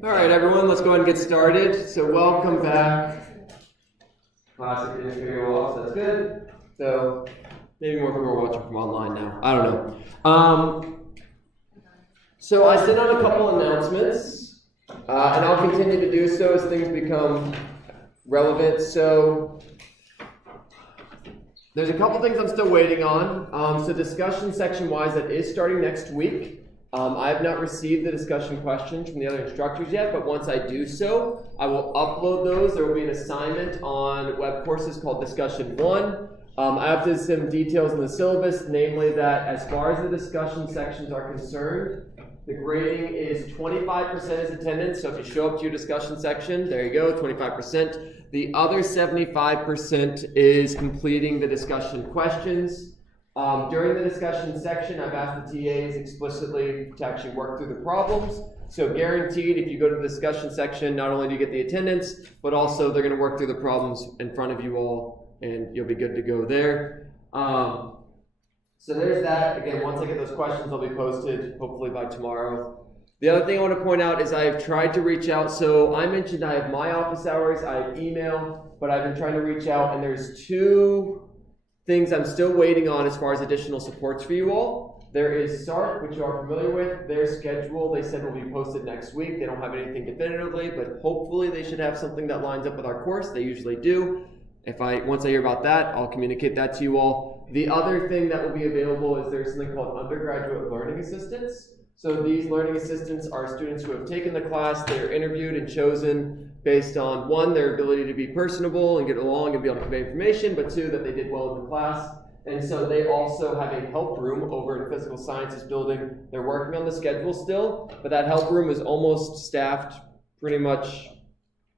All right, everyone, let's go ahead and get started. So welcome back. Classic didn't figure it out, so that's good. So maybe more people are watching from online now. I don't know. So I sent out a couple announcements, and I'll continue to do so as things become relevant. So there's a couple things I'm still waiting on. So discussion section-wise, that is starting next week. I have not received the discussion questions from the other instructors yet, but once I do so, I will upload those. There will be an assignment on web courses called Discussion 1. I updated some details in the syllabus, namely that as far as the discussion sections are concerned, the grading is 25% as attendance. So if you show up to your discussion section, there you go, 25%. The other 75% is completing the discussion questions. During the discussion section, I've asked the TAs explicitly to actually work through the problems. So guaranteed, if you go to the discussion section, not only do you get the attendance, but also they're going to work through the problems in front of you all, and you'll be good to go there. So there's that. Again, once I get those questions, they'll be posted hopefully by tomorrow. The other thing I want to point out is I've tried to reach out. So I mentioned I have my office hours, I have email, but I've been trying to reach out, and there's two things I'm still waiting on as far as additional supports for you all. There is SARC, which you are familiar with. Their schedule, they said, will be posted next week. They don't have anything definitively, but hopefully they should have something that lines up with our course. They usually do. Once I hear about that, I'll communicate that to you all. The other thing that will be available is there's something called undergraduate learning assistants. So these learning assistants are students who have taken the class. They're interviewed and chosen based on, one, their ability to be personable and get along and be able to convey information, but two, that they did well in the class. And so they also have a help room over in Physical Sciences building. They're working on the schedule still, but that help room is almost staffed pretty much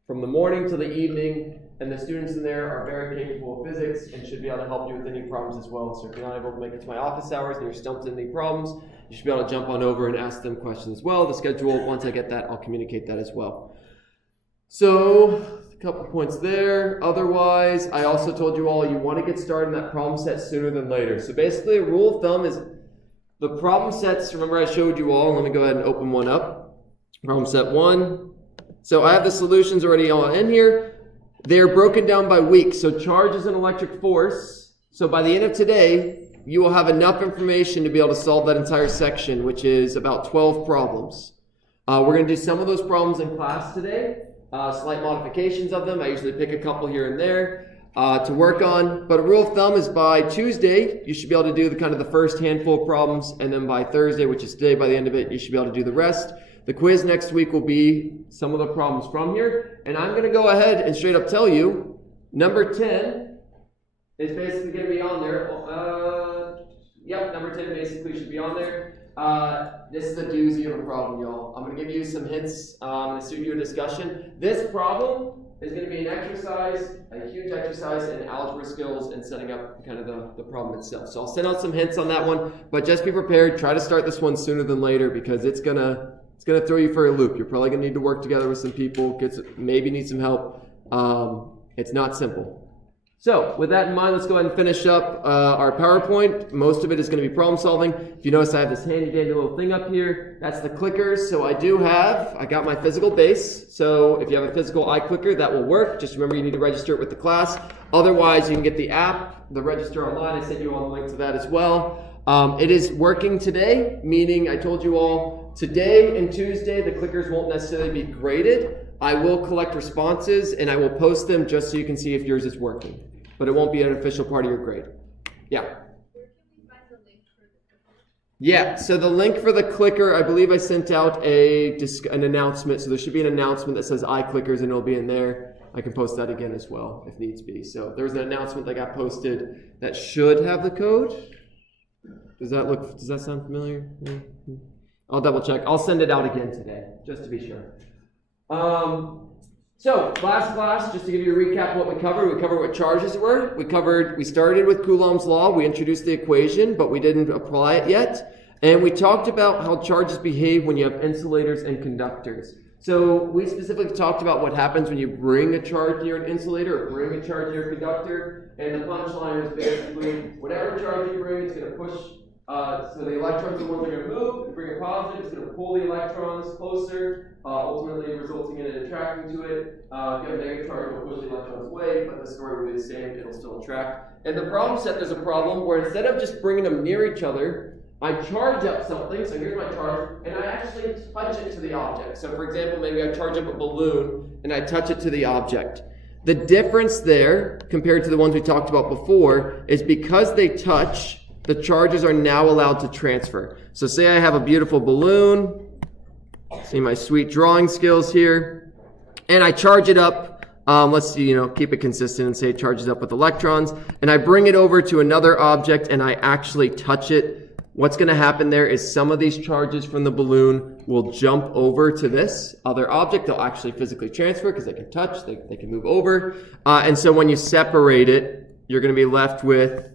from the morning to the evening, and the students in there are very capable of physics and should be able to help you with any problems as well. So if you're not able to make it to my office hours and you're stumped in any problems, you should be able to jump on over and ask them questions as well. The schedule, once I get that, I'll communicate that as well. So, a couple points there. Otherwise, I also told you all you want to get started on that problem set sooner than later. So basically, a rule of thumb is the problem sets, remember I showed you all, let me go ahead and open one up. Problem set 1. So I have the solutions already all in here. They are broken down by week. So charge is an electric force. So by the end of today, you will have enough information to be able to solve that entire section, which is about 12 problems. We're going to do some of those problems in class today. Slight modifications of them. I usually pick a couple here and there to work on. But a rule of thumb is by Tuesday, you should be able to do the first handful of problems. And then by Thursday, which is today, by the end of it, you should be able to do the rest. The quiz next week will be some of the problems from here. And I'm going to go ahead and straight up tell you, number 10 is basically going to be on there. Yep, number 10 basically should be on there. This is a doozy of a problem, y'all. I'm going to give you some hints to suit your discussion. This problem is going to be an exercise, a huge exercise in algebra skills and setting up kind of the problem itself. So I'll send out some hints on that one, but just be prepared. Try to start this one sooner than later because it's gonna throw you for a loop. You're probably going to need to work together with some people, maybe need some help. It's not simple. So with that in mind, let's go ahead and finish up our PowerPoint. Most of it is going to be problem solving. If you notice, I have this handy dandy little thing up here. That's the clickers. So I got my physical base. So if you have a physical iClicker, that will work. Just remember you need to register it with the class. Otherwise, you can get the app, the register online. I sent you all the link to that as well. It is working today, meaning I told you all today and Tuesday, the clickers won't necessarily be graded. I will collect responses and I will post them just so you can see if yours is working. But it won't be an official part of your grade. Yeah. Where can we find the link for the clicker? Yeah, so the link for the clicker, I believe I sent out an announcement. So there should be an announcement that says iClickers and it'll be in there. I can post that again as well if needs be. So there's an announcement that got posted that should have the code. Does that sound familiar? I'll double check. I'll send it out again today, just to be sure. So last class, just to give you a recap of what we covered what charges were. We started with Coulomb's law. We introduced the equation, but we didn't apply it yet. And we talked about how charges behave when you have insulators and conductors. So we specifically talked about what happens when you bring a charge near an insulator or bring a charge near a conductor. And the punchline is basically whatever charge you bring, it's going to push. So the electrons are the ones that are going to move. If you bring a positive, it's going to pull the electrons closer, ultimately resulting in it attracting to it. If you have a negative charge, it'll push the electrons away, but the story will be the same. It'll still attract. And the problem set, there's a problem where instead of just bringing them near each other, I charge up something, so here's my charge, and I actually touch it to the object. So for example, maybe I charge up a balloon, and I touch it to the object. The difference there, compared to the ones we talked about before, is because they touch, the charges are now allowed to transfer. So say I have a beautiful balloon, see my sweet drawing skills here, and I charge it up. Let's see, keep it consistent and say it charges up with electrons, and I bring it over to another object, and I actually touch it. What's going to happen there is some of these charges from the balloon will jump over to this other object. They'll actually physically transfer because they can touch, they can move over. And so when you separate it, you're going to be left with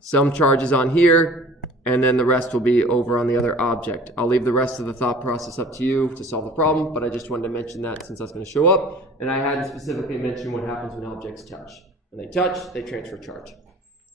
some charges on here, and then the rest will be over on the other object. I'll leave the rest of the thought process up to you to solve the problem, but I just wanted to mention that since that's going to show up. And I had to specifically mention what happens when objects touch. When they touch, they transfer charge.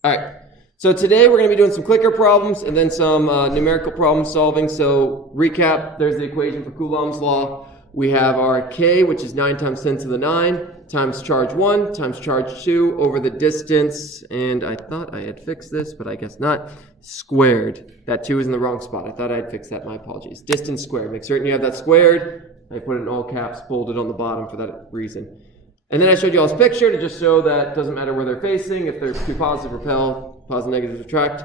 All right. So today we're going to be doing some clicker problems and then some numerical problem solving. So recap, there's the equation for Coulomb's law. We have our K, which is 9 times 10 to the 9, times charge 1, times charge 2 over the distance. And I thought I had fixed this, but I guess not. Squared. That 2 is in the wrong spot. I thought I had fixed that. My apologies. Distance squared. Make certain you have that squared. I put it in all caps, bolded on the bottom for that reason. And then I showed you all this picture to just show that it doesn't matter where they're facing. If they're two positive, repel, positive, negative, attract.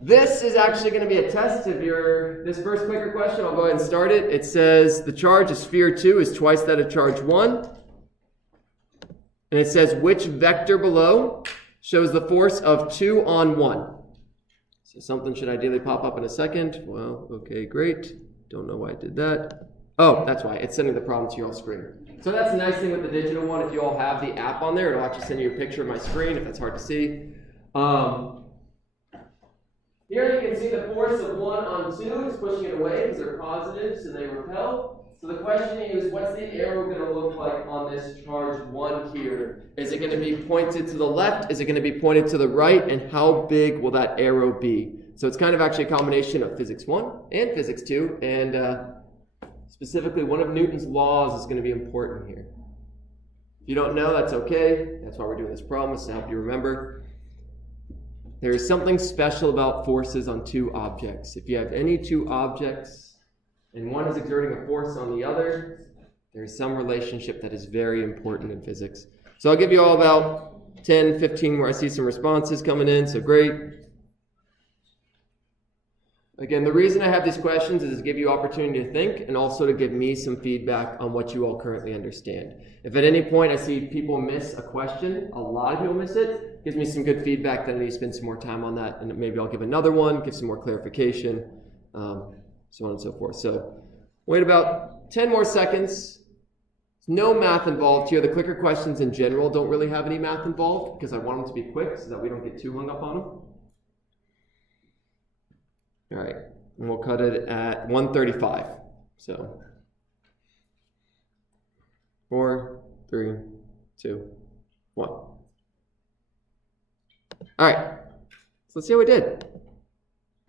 This is actually going to be a test of this first clicker question. I'll go ahead and start it. It says the charge of sphere 2 is twice that of charge 1. And it says which vector below shows the force of 2 on 1. So something should ideally pop up in a second. Well, okay, great. Don't know why I did that. Oh, that's why. It's sending the problem to your screen. So that's the nice thing with the digital one. If you all have the app on there, it'll actually send you a picture of my screen if that's hard to see. Here you can see the force of 1 on 2 is pushing it away because they're positives and they repel. So the question is, what's the arrow going to look like on this charge 1 here? Is it going to be pointed to the left? Is it going to be pointed to the right? And how big will that arrow be? So it's kind of actually a combination of physics 1 and physics 2. And specifically, one of Newton's laws is going to be important here. If you don't know, that's okay. That's why we're doing this problem, is to help you remember. There is something special about forces on two objects. If you have any two objects, and one is exerting a force on the other, there's some relationship that is very important in physics. So I'll give you all about 10, 15 where I see some responses coming in, so great. Again, the reason I have these questions is to give you opportunity to think and also to give me some feedback on what you all currently understand. If at any point I see people miss a question, a lot of people miss it, gives me some good feedback that I need to spend some more time on that, and maybe I'll give another one, give some more clarification, so on and so forth. So wait about 10 more seconds. There's no math involved here. The clicker questions in general don't really have any math involved because I want them to be quick so that we don't get too hung up on them. All right, and we'll cut it at 1:35. So 4, 3, 2, 1. All right, so let's see how we did.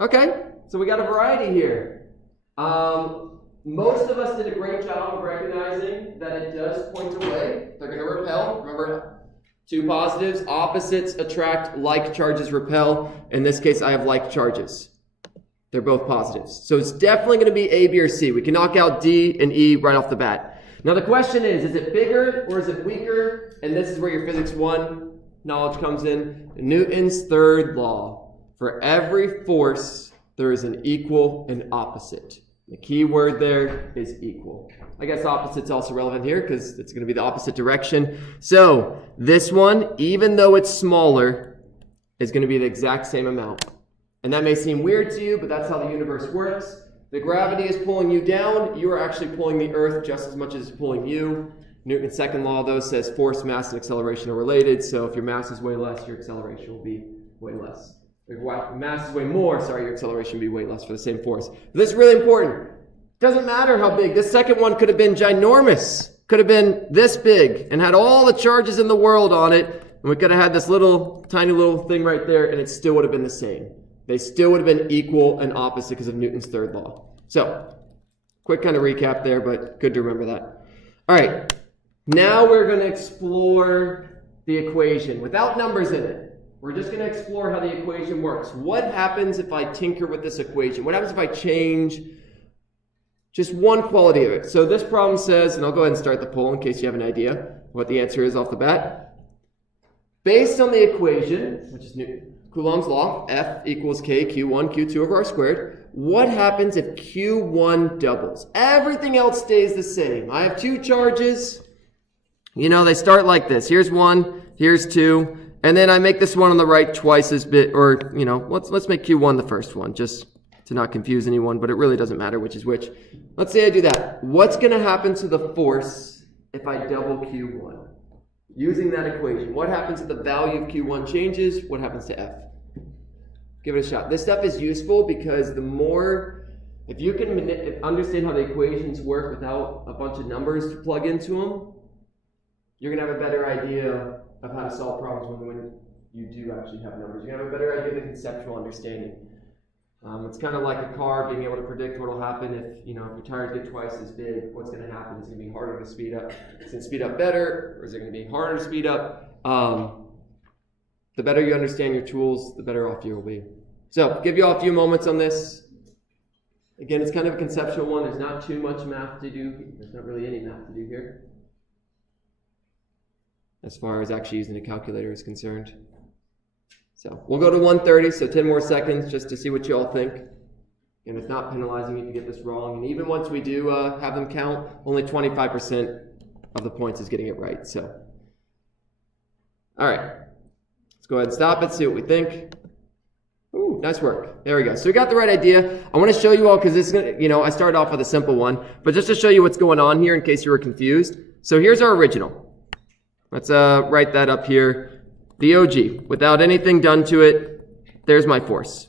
Okay, so we got a variety here. Most of us did a great job of recognizing that it does point away. They're going to repel. Remember, two positives, opposites attract, like charges repel. In this case, I have like charges. They're both positives. So it's definitely going to be A, B, or C. We can knock out D and E right off the bat. Now the question is it bigger or is it weaker? And this is where your physics 1 knowledge comes in. Newton's third law. For every force, there is an equal and opposite. The key word there is equal. I guess opposite's also relevant here because it's going to be the opposite direction. So this one, even though it's smaller, is going to be the exact same amount. And that may seem weird to you, but that's how the universe works. The gravity is pulling you down. You are actually pulling the earth just as much as it's pulling you. Newton's second law, though, says force, mass, and acceleration are related. So if your mass is way less, your acceleration will be way less. If your mass is way more, your acceleration will be way less for the same force. But this is really important. Doesn't matter how big. This second one could have been ginormous. Could have been this big and had all the charges in the world on it. And we could have had this tiny little thing right there, and it still would have been the same. They still would have been equal and opposite because of Newton's third law. So, quick kind of recap there, but good to remember that. All right, now we're going to explore the equation without numbers in it. We're just going to explore how the equation works. What happens if I tinker with this equation? What happens if I change just one quality of it? So this problem says, and I'll go ahead and start the poll in case you have an idea what the answer is off the bat. Based on the equation, which is Coulomb's law, F equals K, Q1, Q2 over R squared. What happens if Q1 doubles? Everything else stays the same. I have two charges. They start like this. Here's one, here's two, and then I make this one on the right twice as big, or, let's make Q1 the first one, just to not confuse anyone, but it really doesn't matter which is which. Let's say I do that. What's going to happen to the force if I double Q1? Using that equation, what happens if the value of Q1 changes? What happens to F? Give it a shot. This stuff is useful because if you can understand how the equations work without a bunch of numbers to plug into them, you're going to have a better idea of how to solve problems when you do actually have numbers. You're going to have a better idea of the conceptual understanding. It's kind of like a car, being able to predict what will happen if your tires get twice as big. What's going to happen? Is it going to be harder to speed up? Is it going to speed up better, or is it going to be harder to speed up? The better you understand your tools, the better off you will be. So, give you all a few moments on this. Again, it's kind of a conceptual one. There's not too much math to do. There's not really any math to do here, as far as actually using a calculator is concerned. So we'll go to 1:30, so 10 more seconds just to see what you all think. And it's not penalizing you if you get this wrong. And even once we do have them count, only 25% of the points is getting it right. So, all right. Let's go ahead and stop it, see what we think. Ooh, nice work. There we go. So we got the right idea. I want to show you all, because this is going to, I started off with a simple one, but just to show you what's going on here in case you were confused. So here's our original. Let's write that up here. The OG, without anything done to it, there's my force.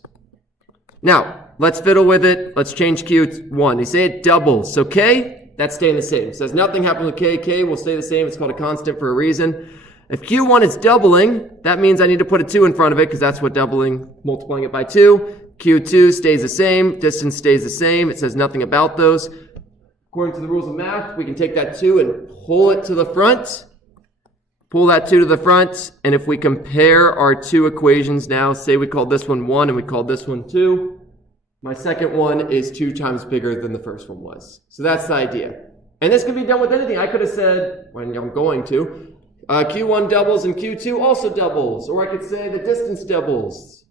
Now, let's fiddle with it. Let's change Q1. They say it doubles. So K, that's staying the same. It says nothing happens with K. K will stay the same. It's called a constant for a reason. If Q1 is doubling, that means I need to put a 2 in front of it because that's what multiplying it by 2. Q2 stays the same. Distance stays the same. It says nothing about those. According to the rules of math, we can take that 2 and pull it to the front. Pull that 2 to the front, and if we compare our two equations now, say we call this one 1 and we call this one 2, my second one is 2 times bigger than the first one was. So that's the idea. And this can be done with anything. I could have said, when I'm going to, Q1 doubles and Q2 also doubles. Or I could say the distance doubles.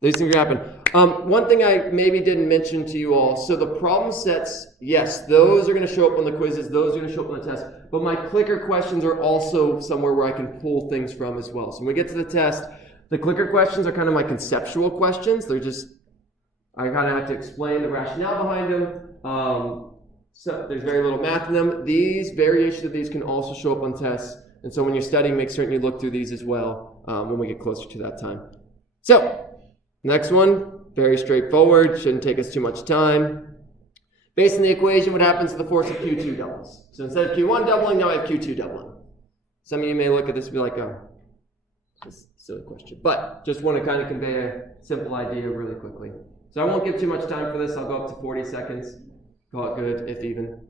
These things happen. One thing I maybe didn't mention to you all, so the problem sets, yes, those are going to show up on the quizzes, those are going to show up on the test, but my clicker questions are also somewhere where I can pull things from as well. So when we get to the test, the clicker questions are kind of my conceptual questions. They're just, I kind of have to explain the rationale behind them. So there's very little math in them. These variations of these can also show up on tests, and so when you're studying, make certain you look through these as well when we get closer to that time. So, next one, very straightforward, shouldn't take us too much time. Based on the equation, what happens to the force of Q2 doubles? So instead of Q1 doubling, now I have Q2 doubling. Some of you may look at this and be like, oh, this is a silly question. But just want to kind of convey a simple idea really quickly. So I won't give too much time for this. I'll go up to 40 seconds. Call it good, if even.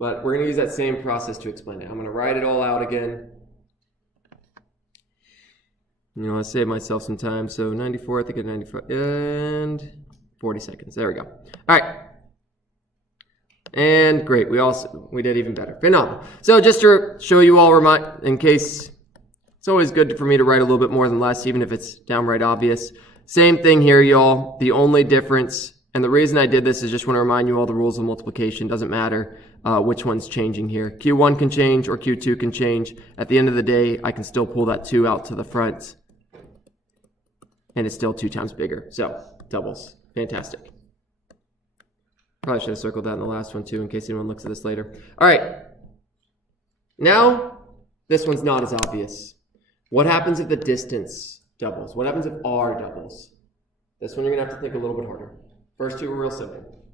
But we're going to use that same process to explain it. I'm going to write it all out again. I save myself some time. So 94, I think at 95, and 40 seconds. There we go. All right. And great, we did even better. Phenomenal. So just to show you all, in case, it's always good for me to write a little bit more than less, even if it's downright obvious. Same thing here, y'all. The only difference, and the reason I did this is just want to remind you all the rules of multiplication. Doesn't matter which one's changing here. Q1 can change or Q2 can change. At the end of the day, I can still pull that 2 out to the front, and it's still 2 times bigger. So, doubles. Fantastic. Probably should have circled that in the last one too, in case anyone looks at this later. All right. Now, this one's not as obvious. What happens if the distance doubles? What happens if R doubles? This one you're going to have to think a little bit harder. First two were real simple.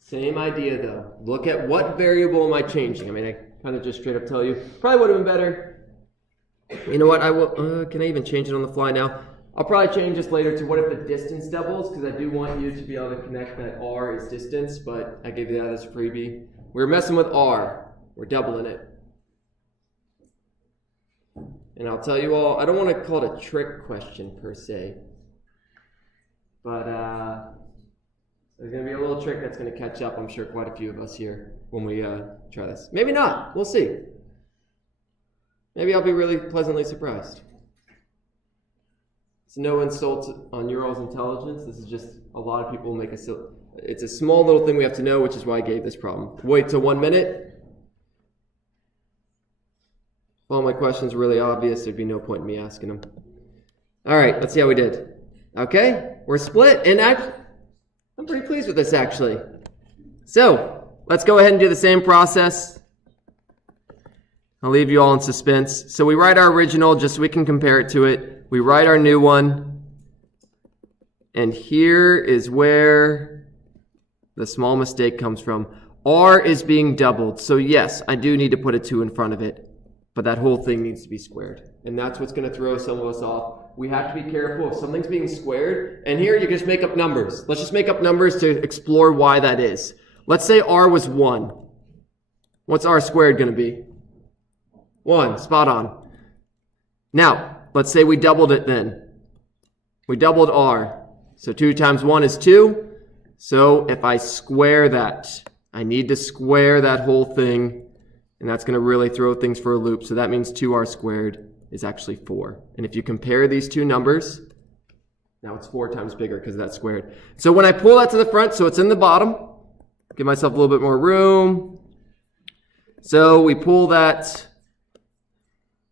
Same idea though. Look at what variable am I changing? I mean, I kind of just straight up tell you. Probably would have been better. You know what? I will. Can I even change it on the fly now? I'll probably change this later to what if the distance doubles, because I do want you to be able to connect that R is distance, but I gave you that as a freebie. We're messing with R. We're doubling it. And I'll tell you all, I don't want to call it a trick question per se, but there's going to be a little trick that's going to catch up, I'm sure, quite a few of us here when we try this. Maybe not. We'll see. Maybe I'll be really pleasantly surprised. It's no insult on your all's intelligence. This is just a lot of people make it's a small little thing we have to know, which is why I gave this problem. Wait till 1 minute. If all my questions are really obvious, there'd be no point in me asking them. All right, let's see how we did. Okay, we're split, and I'm pretty pleased with this actually. So let's go ahead and do the same process. I'll leave you all in suspense. So we write our original just so we can compare it to it. We write our new one, and here is where the small mistake comes from. R is being doubled, so yes, I do need to put a 2 in front of it, but that whole thing needs to be squared, and that's what's going to throw some of us off. We have to be careful if something's being squared, and here you just make up numbers. Let's just make up numbers to explore why that is. Let's say R was 1. What's R squared going to be? 1, spot on. Now, let's say we doubled it then. We doubled R. So 2 times 1 is 2. So if I square that, I need to square that whole thing, and that's going to really throw things for a loop. So that means 2R squared is actually 4. And if you compare these two numbers, now it's 4 times bigger because that's squared. So when I pull that to the front, so it's in the bottom, give myself a little bit more room. So we pull that.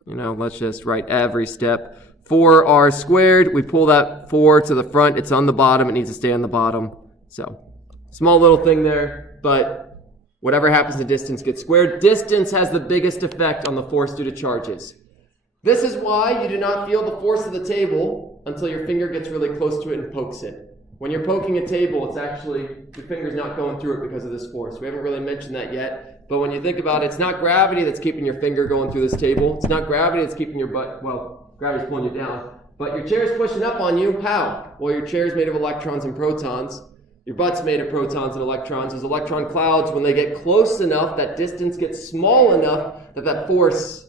Let's just write every step. 4R squared, we pull that 4 to the front. It's on the bottom. It needs to stay on the bottom. So, small little thing there, but whatever happens to distance gets squared. Distance has the biggest effect on the force due to charges. This is why you do not feel the force of the table until your finger gets really close to it and pokes it. When you're poking a table, it's actually, your finger's not going through it because of this force. We haven't really mentioned that yet. But when you think about it, it's not gravity that's keeping your finger going through this table. It's not gravity that's keeping your butt, well, gravity's pulling you down. But your chair's pushing up on you. How? Well, your chair's made of electrons and protons. Your butt's made of protons and electrons. Those electron clouds, when they get close enough, that distance gets small enough that that force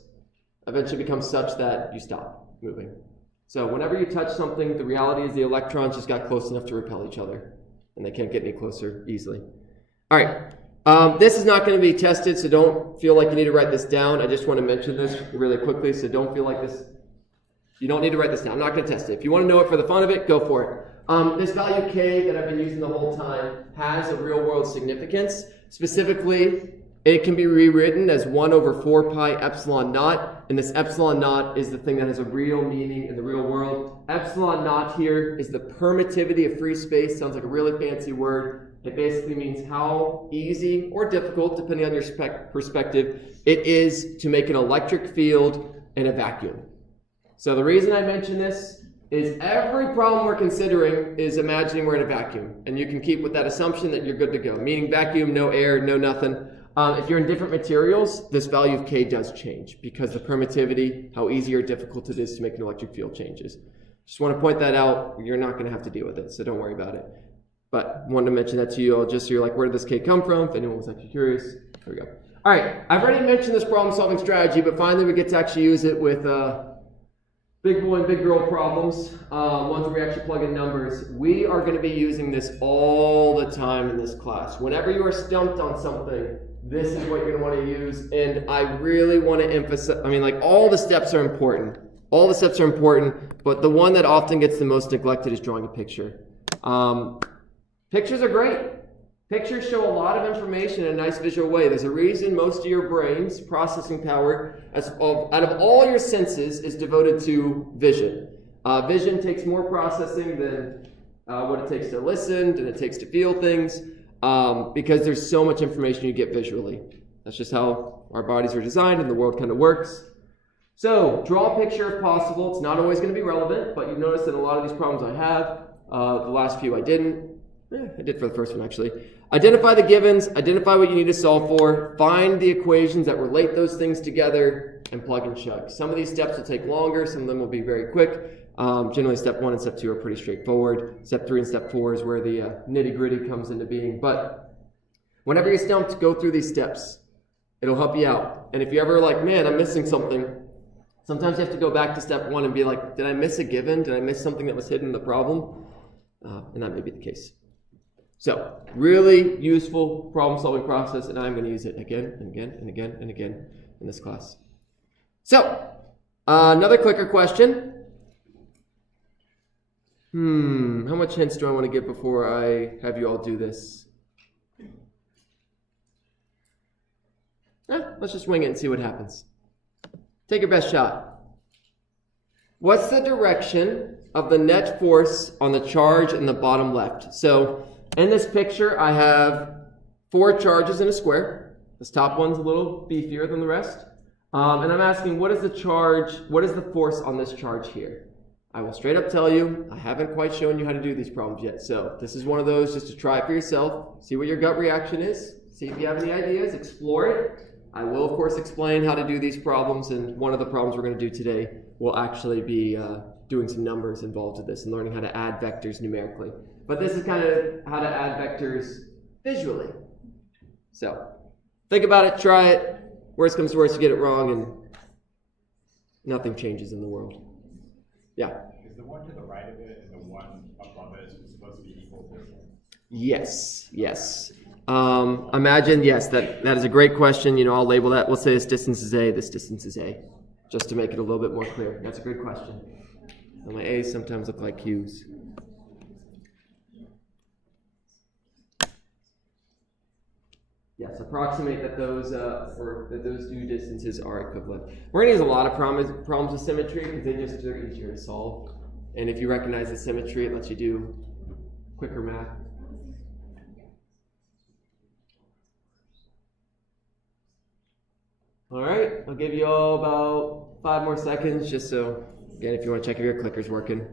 eventually becomes such that you stop moving. So whenever you touch something, the reality is the electrons just got close enough to repel each other, and they can't get any closer easily. All right. This is not going to be tested, so don't feel like you need to write this down. I just want to mention this really quickly, so don't feel like this. You don't need to write this down. I'm not going to test it. If you want to know it for the fun of it, go for it. This value k that I've been using the whole time has a real-world significance. Specifically, it can be rewritten as 1 over 4 pi epsilon naught, and this epsilon naught is the thing that has a real meaning in the real world. Epsilon naught here is the permittivity of free space. Sounds like a really fancy word. It basically means how easy or difficult, depending on your perspective, it is to make an electric field in a vacuum. So the reason I mention this is every problem we're considering is imagining we're in a vacuum. And you can keep with that assumption that you're good to go. Meaning vacuum, no air, no nothing. If you're in different materials, this value of k does change because the permittivity, how easy or difficult it is to make an electric field changes. Just want to point that out. You're not going to have to deal with it, so don't worry about it. But wanted to mention that to you all just so you're like, where did this k come from? If anyone was actually curious, here we go. All right, I've already mentioned this problem-solving strategy, but finally we get to actually use it with the big boy and big girl problems, ones where we actually plug in numbers. We are going to be using this all the time in this class. Whenever you are stumped on something, this is what you're going to want to use. And I really want to emphasize, all the steps are important. All the steps are important, but the one that often gets the most neglected is drawing a picture. Pictures are great. Pictures show a lot of information in a nice visual way. There's a reason most of your brain's processing power, out of all your senses, is devoted to vision. Vision takes more processing than what it takes to listen, than it takes to feel things, because there's so much information you get visually. That's just how our bodies are designed and the world kind of works. So, draw a picture if possible. It's not always going to be relevant, but you notice that a lot of these problems I have, the last few I didn't. I did for the first one, actually. Identify the givens, identify what you need to solve for, find the equations that relate those things together, and plug and chug. Some of these steps will take longer, some of them will be very quick. Generally, step 1 and step 2 are pretty straightforward. Step 3 and step 4 is where the nitty-gritty comes into being. But whenever you're stumped, go through these steps. It'll help you out. And if you're ever like, man, I'm missing something, sometimes you have to go back to step 1 and be like, did I miss a given? Did I miss something that was hidden in the problem? And that may be the case. So, really useful problem-solving process, and I'm going to use it again and again and again and again in this class. So, another clicker question. How much hints do I want to give before I have you all do this? Let's just wing it and see what happens. Take your best shot. What's the direction of the net force on the charge in the bottom left? So, in this picture, I have 4 charges in a square. This top one's a little beefier than the rest. And I'm asking, what is the force on this charge here? I will straight up tell you, I haven't quite shown you how to do these problems yet. So this is one of those just to try it for yourself, see what your gut reaction is, see if you have any ideas, explore it. I will, of course, explain how to do these problems, and one of the problems we're going to do today will actually be doing some numbers involved with this and learning how to add vectors numerically. But this is kind of how to add vectors visually. So, think about it, try it. Worst comes to worst, you get it wrong, and nothing changes in the world. Yeah? Is the one to the right of it and the one above it supposed to be equal distance? Yes, yes. Imagine, yes, that is a great question. I'll label that. Let's say this distance is A, this distance is A, just to make it a little bit more clear. That's a great question. And my A's sometimes look like Q's. Yes, approximate that those two distances are equivalent. We're going to use a lot of problems with symmetry because they're easier to solve. And if you recognize the symmetry, it lets you do quicker math. All right, I'll give you all about 5 more seconds just so, again, if you want to check if your clicker's working.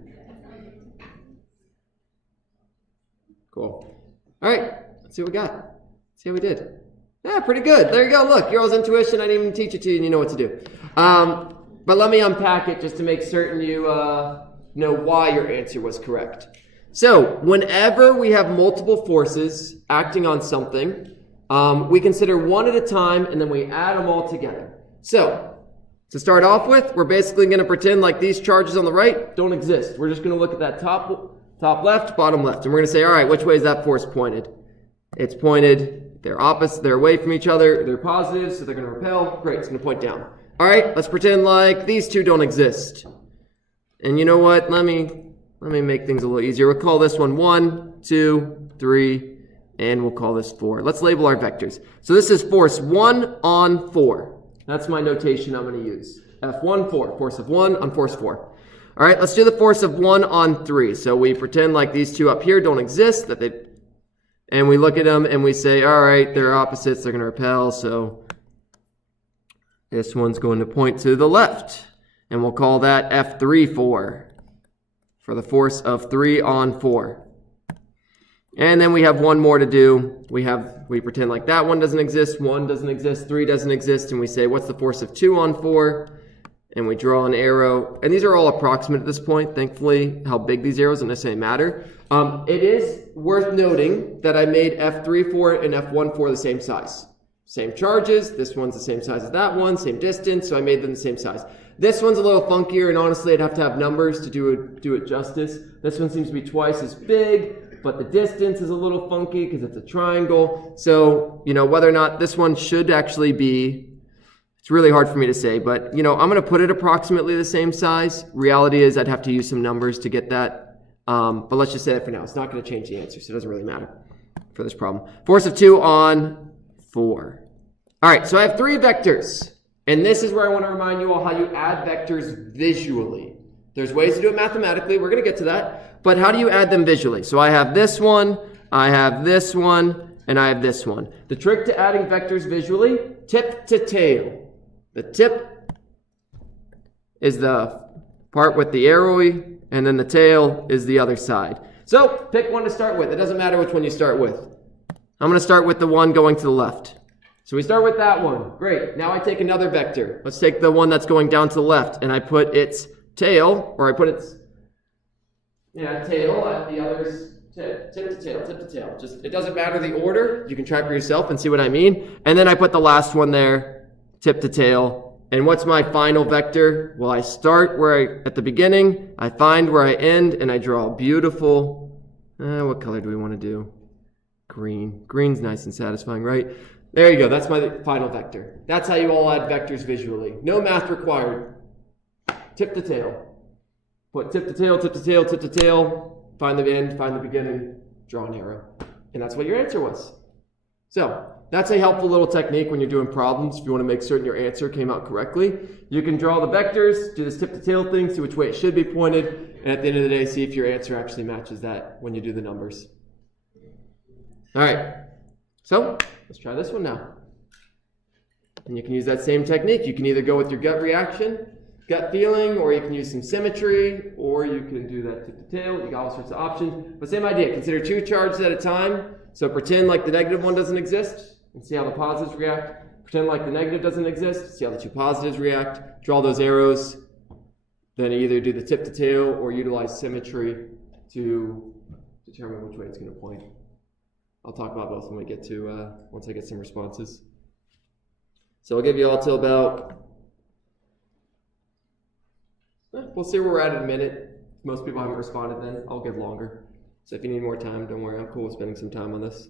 Cool. All right, let's see what we got. See how we did. Yeah, pretty good. There you go. Look, your all's intuition. I didn't even teach it to you and you know what to do. But let me unpack it just to make certain you know why your answer was correct. So, whenever we have multiple forces acting on something, we consider one at a time and then we add them all together. So, to start off with, we're basically going to pretend like these charges on the right don't exist. We're just going to look at that top left, bottom left. And we're going to say, all right, which way is that force pointed? It's pointed, they're opposite, they're away from each other, they're positive, so they're going to repel. Great, it's going to point down. All right, let's pretend like these two don't exist. And you know what? Let me make things a little easier. We'll call this one 1, 2, 3, and we'll call this 4. Let's label our vectors. So this is force 1 on 4. That's my notation I'm going to use. F1, 4. Force of 1 on force 4. All right, let's do the force of 1 on 3. So we pretend like these two up here don't exist, and we look at them and we say, all right, they're opposites, they're going to repel, so this one's going to point to the left. And we'll call that F3, 4, for the force of 3 on 4. And then we have one more to do. We pretend like that one doesn't exist, 1 doesn't exist, 3 doesn't exist, and we say, what's the force of 2 on 4? And we draw an arrow. And these are all approximate at this point, thankfully. How big these arrows don't necessarily matter. It is worth noting that I made F3, 4 and F1, 4 the same size. Same charges. This one's the same size as that one, same distance, so I made them the same size. This one's a little funkier, and honestly, I'd have to have numbers to do it justice. This one seems to be twice as big, but the distance is a little funky because it's a triangle. So, whether or not this one should actually be, it's really hard for me to say, but, I'm going to put it approximately the same size. Reality is I'd have to use some numbers to get that, but let's just say that for now. It's not going to change the answer, so it doesn't really matter for this problem. Force of 2 on 4. All right, so I have 3 vectors. And this is where I want to remind you all how you add vectors visually. There's ways to do it mathematically. We're going to get to that. But how do you add them visually? So I have this one, I have this one, and I have this one. The trick to adding vectors visually, tip to tail. The tip is the part with the arrowy, and then the tail is the other side. So pick one to start with. It doesn't matter which one you start with. I'm going to start with the one going to the left. So we start with that one. Great. Now I take another vector. Let's take the one that's going down to the left, and I put its tail, or I put its tail at the other's tip to tail, tip to tail. Just, it doesn't matter the order. You can try for yourself and see what I mean. And then I put the last one there, tip to tail. And what's my final vector? Well, I start at the beginning, I find where I end, and I draw a beautiful, what color do we want to do? Green. Green's nice and satisfying, right? There you go. That's my final vector. That's how you all add vectors visually. No math required. Tip to tail. Put tip to tail, tip to tail, tip to tail. Find the end, find the beginning, draw an arrow. And that's what your answer was. So that's a helpful little technique when you're doing problems. If you want to make certain your answer came out correctly, you can draw the vectors, do this tip to tail thing, see which way it should be pointed, and at the end of the day, see if your answer actually matches that when you do the numbers. All right. So let's try this one now. And you can use that same technique. You can either go with your gut reaction, gut feeling, or you can use some symmetry, or you can do that tip to tail. You got all sorts of options. But same idea. Consider 2 charges at a time. So pretend like the negative one doesn't exist and see how the positives react. Pretend like the negative doesn't exist. See how the 2 positives react. Draw those arrows. Then either do the tip to tail or utilize symmetry to determine which way it's going to point. I'll talk about both when we get to, once I get some responses. So I'll give you all till about, we'll see where we're at in a minute. Most people haven't responded then. I'll give longer. So if you need more time, don't worry. I'm cool with spending some time on this.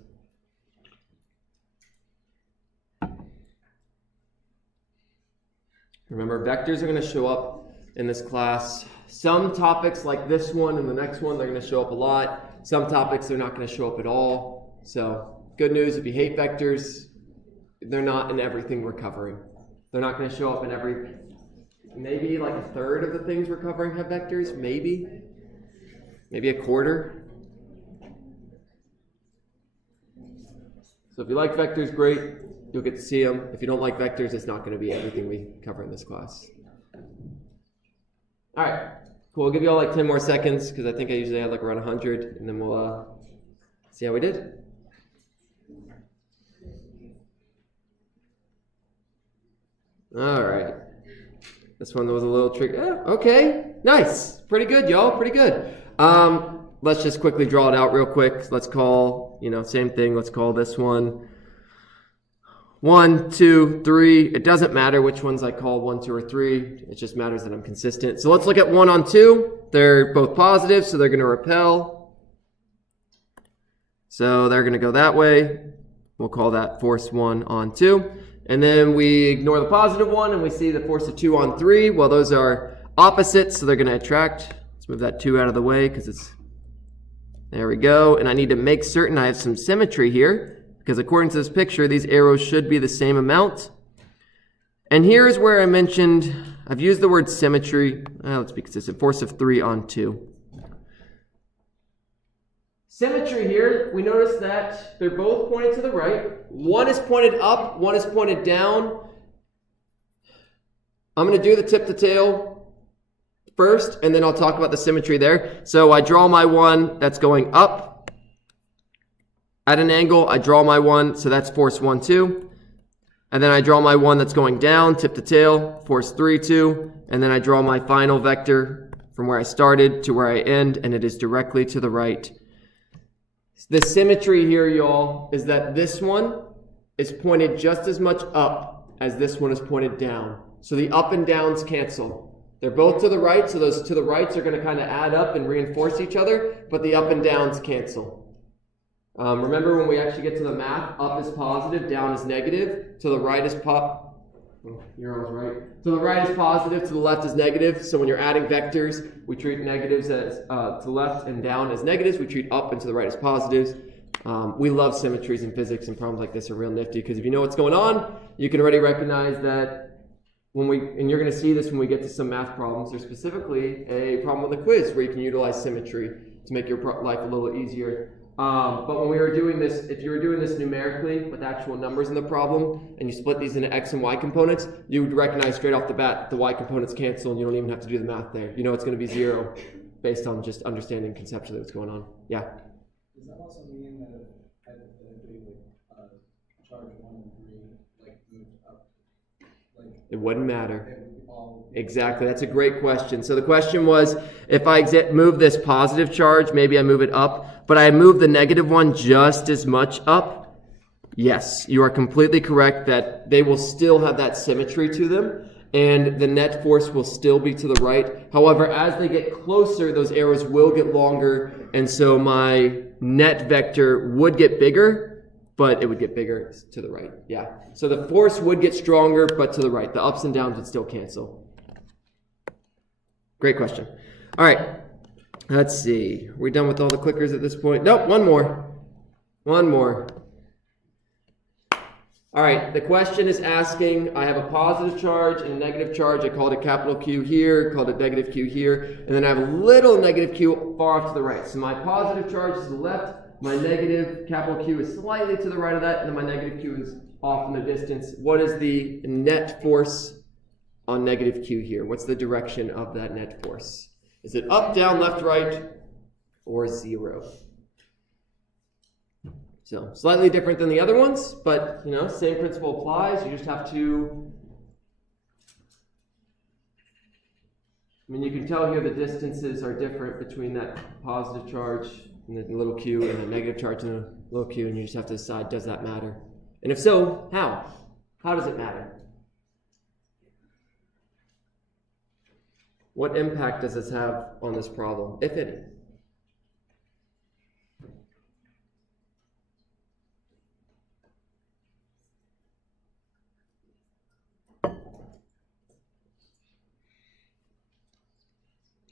Remember, vectors are going to show up in this class. Some topics like this one and the next one, they're going to show up a lot. Some topics, they're not going to show up at all. So, good news, if you hate vectors, they're not in everything we're covering. They're not going to show up in maybe like a third of the things we're covering have vectors, maybe a quarter. So if you like vectors, great, you'll get to see them. If you don't like vectors, it's not going to be everything we cover in this class. All right, cool, I'll give you all like 10 more seconds, because I think I usually have like around 100, and then we'll see how we did. All right. This one was a little tricky. Okay, nice. Pretty good, y'all. Pretty good. Let's just quickly draw it out real quick. Let's call, same thing. Let's call this one 1, 2, 3. It doesn't matter which ones I call 1, 2, or 3. It just matters that I'm consistent. So let's look at 1 on 2. They're both positive, so they're going to repel. So they're going to go that way. We'll call that force 1 on 2. And then we ignore the positive one, and we see the force of 2 on 3. Well, those are opposites, so they're going to attract. Let's move that 2 out of the way, because it's... There we go. And I need to make certain I have some symmetry here, because according to this picture, these arrows should be the same amount. And here's where I mentioned, I've used the word symmetry. Let's be consistent. Force of 3 on 2. Symmetry here, we notice that they're both pointed to the right. One is pointed up, one is pointed down. I'm going to do the tip to tail first, and then I'll talk about the symmetry there. So I draw my one that's going up at an angle. I draw my one, so that's force 1, 2. And then I draw my one that's going down, tip to tail, force 3, 2. And then I draw my final vector from where I started to where I end, and it is directly to the right. The symmetry here, y'all, is that this one is pointed just as much up as this one is pointed down. So the up and downs cancel. They're both to the right, so those to the rights are going to kind of add up and reinforce each other, but the up and downs cancel. Remember when we actually get to the math, up is positive, down is negative, to the right is you're always right. To the right is positive, to the left is negative. So when you're adding vectors, we treat negatives as to the left and down as negatives. We treat up and to the right as positives. We love symmetries in physics, and problems like this are real nifty because if you know what's going on, you can already recognize that and you're going to see this when we get to some math problems. There's specifically a problem with a quiz where you can utilize symmetry to make your life a little easier. But when we were doing this, if you were doing this numerically with actual numbers in the problem, and you split these into x and y components, you would recognize straight off the bat that the y components cancel, and you don't even have to do the math there. You know it's going to be 0 based on just understanding conceptually what's going on. Yeah? Does that also mean that hypothetically, charge 1 and 3, moves up? It wouldn't matter. Exactly. That's a great question. So the question was, if I move this positive charge, maybe I move it up, but I move the negative one just as much up? Yes, you are completely correct that they will still have that symmetry to them, and the net force will still be to the right. However, as they get closer, those arrows will get longer, and so my net vector would get bigger, but it would get bigger to the right. Yeah. So the force would get stronger, but to the right. The ups and downs would still cancel. Great question. All right. Let's see. We're done with all the clickers at this point. Nope, one more. One more. All right. The question is asking, I have a positive charge and a negative charge. I called it capital Q here, called it negative Q here, and then I have a little negative Q far off to the right. So my positive charge is to the left. My negative capital Q is slightly to the right of that, and then my negative Q is off in the distance. What is the net force on negative Q here? What's the direction of that net force? Is it up, down, left, right, or 0? So slightly different than the other ones, but same principle applies. You just have to, you can tell here the distances are different between that positive charge and the little q and the negative charge and the little q, and you just have to decide, does that matter? And if so, how? How does it matter? What impact does this have on this problem, if any?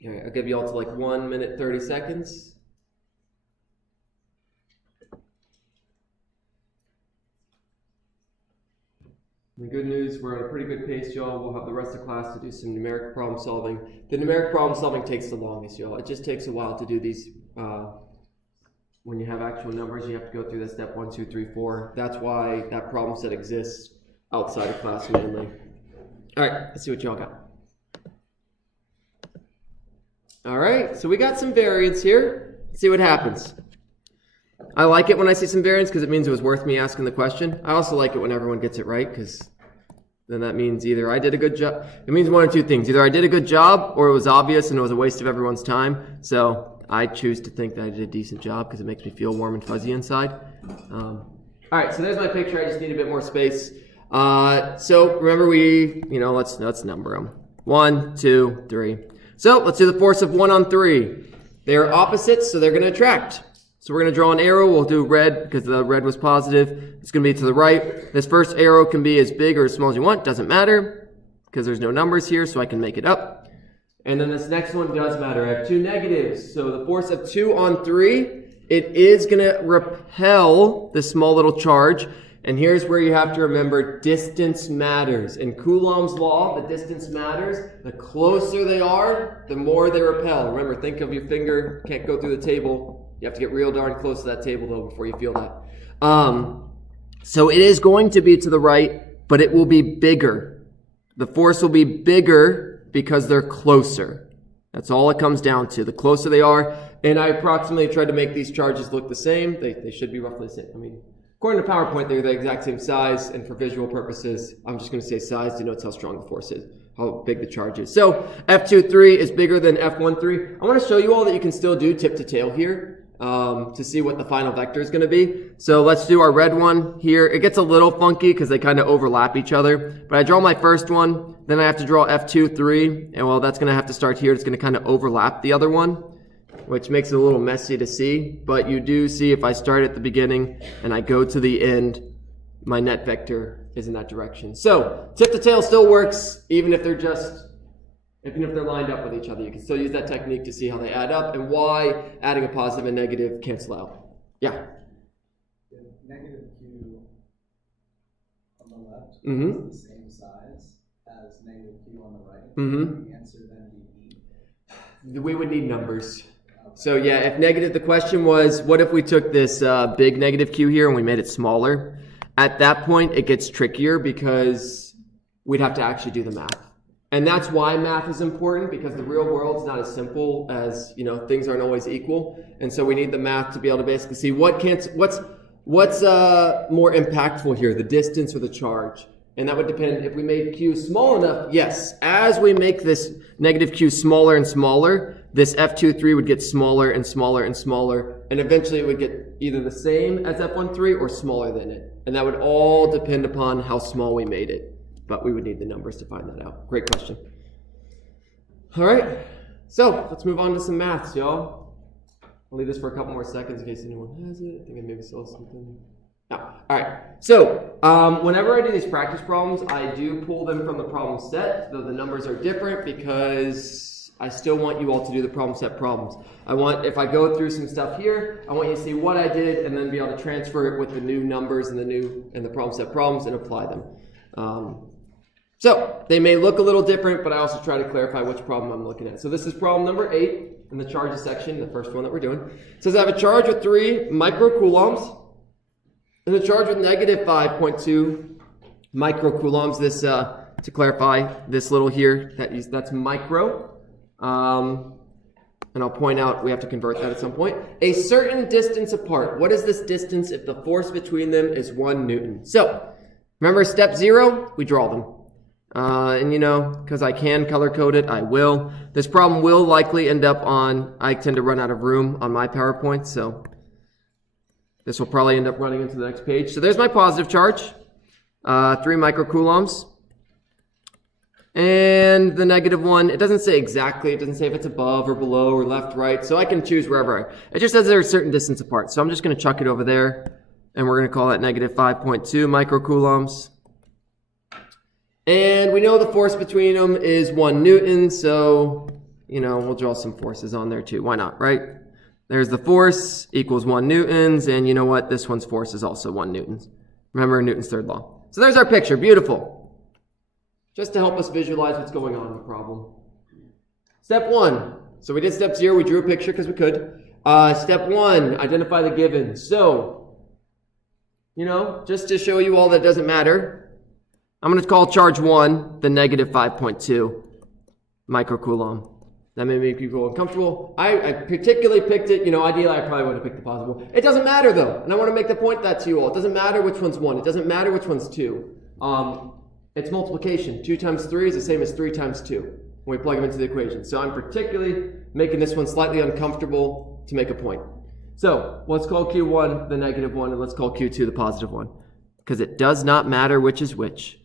All right, I'll give you all to 1 minute, 30 seconds. The good news, we're on a pretty good pace, y'all. We'll have the rest of the class to do some numeric problem solving. The numeric problem solving takes the longest, y'all. It just takes a while to do these. When you have actual numbers, you have to go through that step 1, 2, 3, 4. That's why that problem set exists outside of class mainly. All right, let's see what y'all got. All right, so we got some variance here. Let's see what happens. I like it when I see some variance because it means it was worth me asking the question. I also like it when everyone gets it right because then that means either I did a good job. It means one or two things. Either I did a good job or it was obvious and it was a waste of everyone's time. So I choose to think that I did a decent job because it makes me feel warm and fuzzy inside. All right, so there's my picture. I just need a bit more space. So remember let's number them. 1, 2, 3. So let's do the force of 1 on 3. They are opposites, so they're going to attract. So we're going to draw an arrow. We'll do red because the red was positive. It's going to be to the right. This first arrow can be as big or as small as you want. Doesn't matter because there's no numbers here, so I can make it up. And then this next one does matter. I have 2 negatives. So the force of 2 on 3, it is going to repel this small little charge. And here's where you have to remember distance matters. In Coulomb's law, the distance matters. The closer they are, the more they repel. Remember, think of your finger. Can't go through the table. You have to get real darn close to that table, though, before you feel that. So it is going to be to the right, but it will be bigger. The force will be bigger because they're closer. That's all it comes down to. The closer they are. And I approximately tried to make these charges look the same. They should be roughly the same. According to PowerPoint, they're the exact same size, and for visual purposes, I'm just going to say size denotes how strong the force is, how big the charge is. So F23 is bigger than F13. I want to show you all that you can still do tip to tail here. to see what the final vector is going to be. So let's do our red one here. It gets a little funky because they kind of overlap each other. But I draw my first one, then I have to draw F2, 3, and well, that's going to have to start here. It's going to kind of overlap the other one, which makes it a little messy to see. But you do see if I start at the beginning and I go to the end, my net vector is in that direction. So tip to tail still works, even if they're lined up with each other. You can still use that technique to see how they add up and why adding a positive and negative cancel out. Yeah? The negative Q on the left Mm-hmm. is the same size as negative Q on the right. Mm-hmm. The answer then be E. We would need numbers. So yeah, if negative, the question was, what if we took this big negative Q here and we made it smaller? At that point, it gets trickier because we'd have to actually do the math. And that's why math is important, because the real world's not as simple as, things aren't always equal. And so we need the math to be able to basically see what's more impactful here, the distance or the charge. And that would depend. If we made Q small enough, yes, as we make this negative Q smaller and smaller, this F2,3 would get smaller and smaller and smaller, and eventually it would get either the same as F1,3 or smaller than it. And that would all depend upon how small we made it. But we would need the numbers to find that out. Great question. All right, so let's move on to some maths, y'all. I'll leave this for a couple more seconds in case anyone has it. I think I maybe saw something. No. All right, so whenever I do these practice problems, I do pull them from the problem set, though the numbers are different because I still want you all to do the problem set problems. If I go through some stuff here, I want you to see what I did and then be able to transfer it with the new numbers and the problem set problems and apply them. So they may look a little different, but I also try to clarify which problem I'm looking at. So this is problem number 8 in the charges section, the first one that we're doing. It says I have a charge with 3 microcoulombs and a charge with negative 5.2 microcoulombs. This, to clarify, this little here, that's micro. And I'll point out we have to convert that at some point. A certain distance apart. What is this distance if the force between them is 1 Newton? So remember step 0, we draw them. And because I can color code it, I will. This problem will likely end up I tend to run out of room on my PowerPoint, so this will probably end up running into the next page. So there's my positive charge, 3 microcoulombs. And the negative one, it doesn't say exactly, it doesn't say if it's above or below or left, right, so I can choose wherever. It just says they're a certain distance apart, so I'm just going to chuck it over there. And we're going to call that negative 5.2 microcoulombs. And we know the force between them is 1 Newton, so, we'll draw some forces on there too. Why not, right? There's the force equals 1 Newtons, and you know what? This one's force is also 1 Newtons. Remember Newton's third law. So there's our picture. Beautiful. Just to help us visualize what's going on in the problem. Step 1. So we did step 0. We drew a picture because we could. Step 1, identify the given. So, just to show you all that doesn't matter, I'm going to call charge 1 the negative 5.2 microcoulomb. That may make people uncomfortable. I particularly picked it, ideally I probably would have picked the positive one. It doesn't matter though, and I want to make the point that to you all. It doesn't matter which one's 1. It doesn't matter which one's 2. It's multiplication. 2 times 3 is the same as 3 times 2 when we plug them into the equation. So I'm particularly making this one slightly uncomfortable to make a point. So let's call Q1 the negative 1, and let's call Q2 the positive 1, because it does not matter which is which.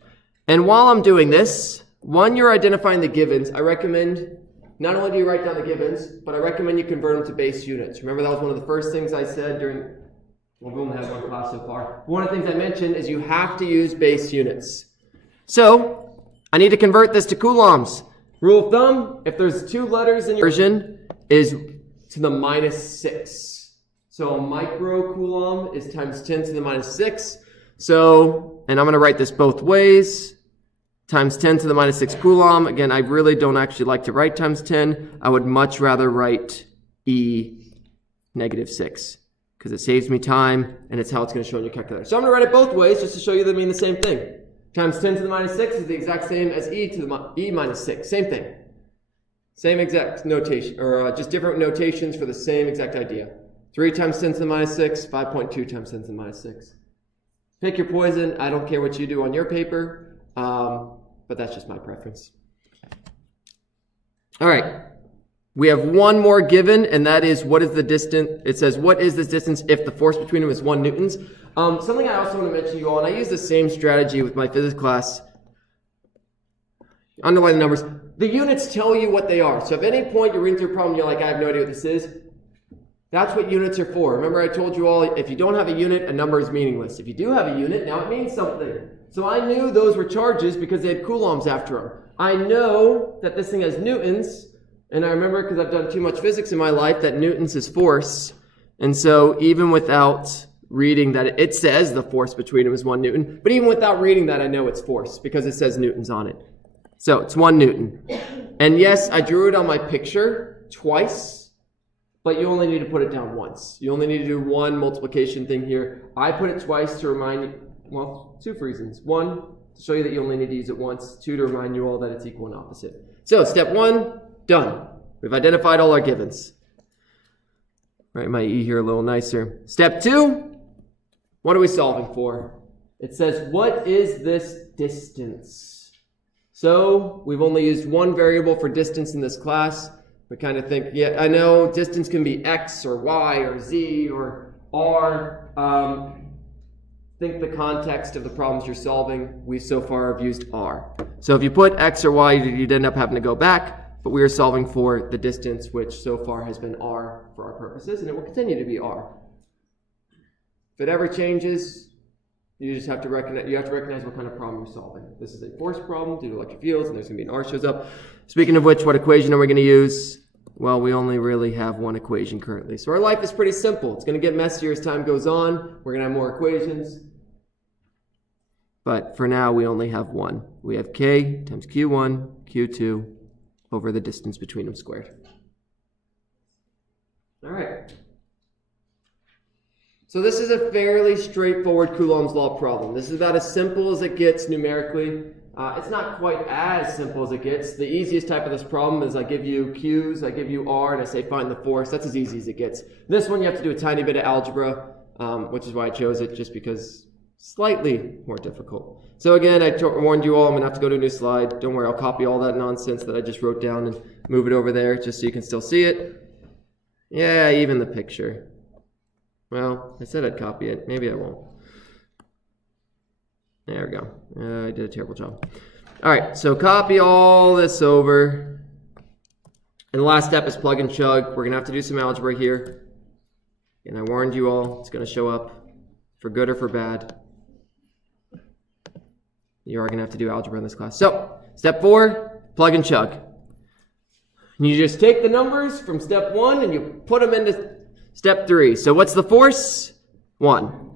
And while I'm doing this, when you're identifying the givens, I recommend, not only do you write down the givens, but I recommend you convert them to base units. Remember, that was one of the first things I said we've only had one class so far. One of the things I mentioned is you have to use base units. So, I need to convert this to coulombs. Rule of thumb, if there's 2 letters in your version, is to the minus 6. So a microcoulomb is times 10 to the minus 6. So, and I'm going to write this both ways. Times 10 to the minus 6 coulomb. Again, I really don't actually like to write times 10. I would much rather write E negative 6 because it saves me time and it's how it's going to show in your calculator. So I'm going to write it both ways just to show you they mean the same thing. Times 10 to the minus 6 is the exact same as E to the E minus 6. Same thing. Same exact notation, or just different notations for the same exact idea. 3 times 10 to the minus 6, 5.2 times 10 to the minus 6. Pick your poison. I don't care what you do on your paper. But that's just my preference. All right. We have one more given, and that is what is the distance? It says, what is this distance if the force between them is 1 newtons? Something I also want to mention to you all, and I use the same strategy with my physics class. Underline the numbers. The units tell you what they are. So if at any point you're reading through a problem and you're like, I have no idea what this is, that's what units are for. Remember I told you all, if you don't have a unit, a number is meaningless. If you do have a unit, now it means something. So I knew those were charges because they had coulombs after them. I know that this thing has newtons, and I remember because I've done too much physics in my life that newtons is force. And so even without reading that, it says the force between them is 1 newton. But even without reading that, I know it's force because it says newtons on it. So it's 1 newton. And yes, I drew it on my picture twice, but you only need to put it down once. You only need to do one multiplication thing here. I put it twice to remind you, well, 2 reasons. 1, to show you that you only need to use it once. 2, to remind you all that it's equal and opposite. So step 1, done. We've identified all our givens. Write my E here a little nicer. Step 2, what are we solving for? It says, what is this distance? So we've only used one variable for distance in this class. We kind of think, yeah, I know distance can be x or y or z or r. Think the context of the problems you're solving. We so far have used r. So if you put x or y, you'd end up having to go back, but we are solving for the distance, which so far has been r for our purposes, and it will continue to be r. If it ever changes, you just have to recognize what kind of problem you're solving. This is a force problem due to electric fields, and there's going to be an r shows up. Speaking of which, what equation are we going to use? Well, we only really have one equation currently. So our life is pretty simple. It's going to get messier as time goes on. We're going to have more equations. But for now, we only have one. We have k times q1, q2 over the distance between them squared. All right. So this is a fairly straightforward Coulomb's law problem. This is about as simple as it gets numerically. It's not quite as simple as it gets. The easiest type of this problem is I give you Q's, I give you R, and I say find the force. That's as easy as it gets. This one you have to do a tiny bit of algebra, which is why I chose it, just because slightly more difficult. So again, I warned you all I'm going to have to go to a new slide. Don't worry, I'll copy all that nonsense that I just wrote down and move it over there just so you can still see it. Yeah, even the picture. Well, I said I'd copy it. Maybe I won't. There we go. I did a terrible job. All right, so copy all this over. And the last step is plug and chug. We're going to have to do some algebra here. And I warned you all, it's going to show up for good or for bad. You are going to have to do algebra in this class. So, step 4, plug and chug. And you just take the numbers from step 1 and you put them into step 3. So what's the force? 1.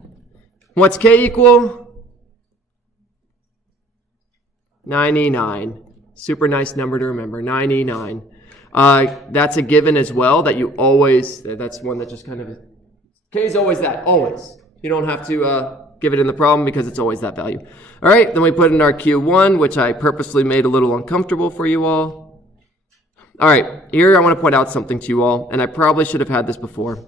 What's k equal? 99. Super nice number to remember, 99. That's a given as well that you always, that's one that just kind of, k is always that, always. You don't have to give it in the problem because it's always that value. All right, then we put in our Q1, which I purposely made a little uncomfortable for you all. All right, here I want to point out something to you all, and I probably should have had this before.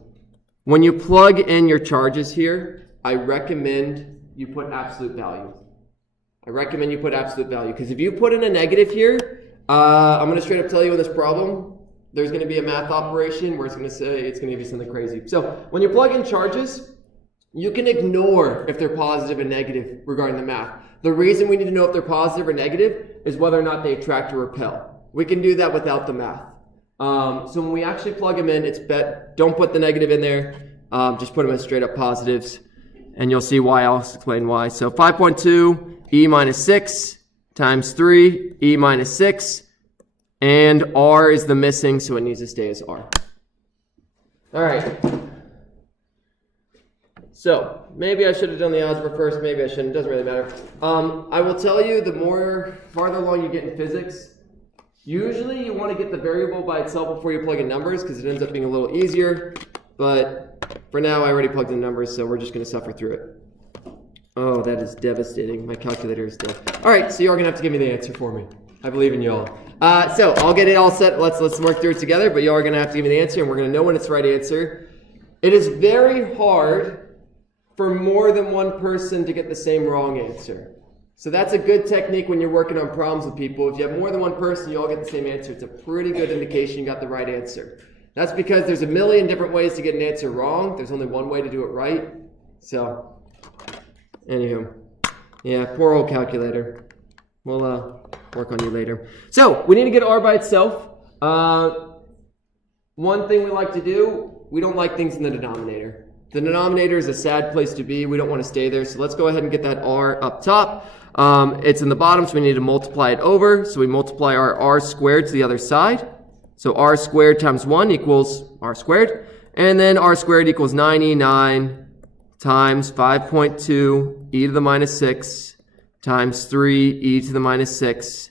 When you plug in your charges here, I recommend you put absolute value. I recommend you put absolute value, because if you put in a negative here, I'm going to straight up tell you in this problem, there's going to be a math operation where it's going to say, it's going to give you something crazy. So when you plug in charges, you can ignore if they're positive and negative regarding the math. The reason we need to know if they're positive or negative is whether or not they attract or repel. We can do that without the math. So when we actually plug them in, don't put the negative in there. Just put them as straight up positives, and you'll see why. I'll explain why. So 5.2 e minus 6 times 3 e minus 6, and r is the missing, so it needs to stay as r. All right. So maybe I should have done the algebra first. Maybe I shouldn't. It doesn't really matter. I will tell you, the farther along you get in physics, usually you want to get the variable by itself before you plug in numbers, because it ends up being a little easier. But for now, I already plugged in numbers, so we're just going to suffer through it. Oh, that is devastating. My calculator is dead. All right, so you're going to have to give me the answer for me. I believe in y'all. So I'll get it all set. Let's work through it together, but you are going to have to give me the answer, and we're going to know when it's the right answer. It is very hard for more than one person to get the same wrong answer. So that's a good technique when you're working on problems with people. If you have more than one person, you all get the same answer. It's a pretty good indication you got the right answer. That's because there's a million different ways to get an answer wrong. There's only one way to do it right. So, anywho, yeah, poor old calculator. We'll work on you later. So, we need to get R by itself. One thing we like to do, we don't like things in the denominator. The denominator is a sad place to be. We don't want to stay there. So let's go ahead and get that R up top. It's in the bottom, so we need to multiply it over. So we multiply our R squared to the other side. So R squared times 1 equals R squared. And then R squared equals 99 times 5.2 e to the minus 6 times 3 e to the minus 6.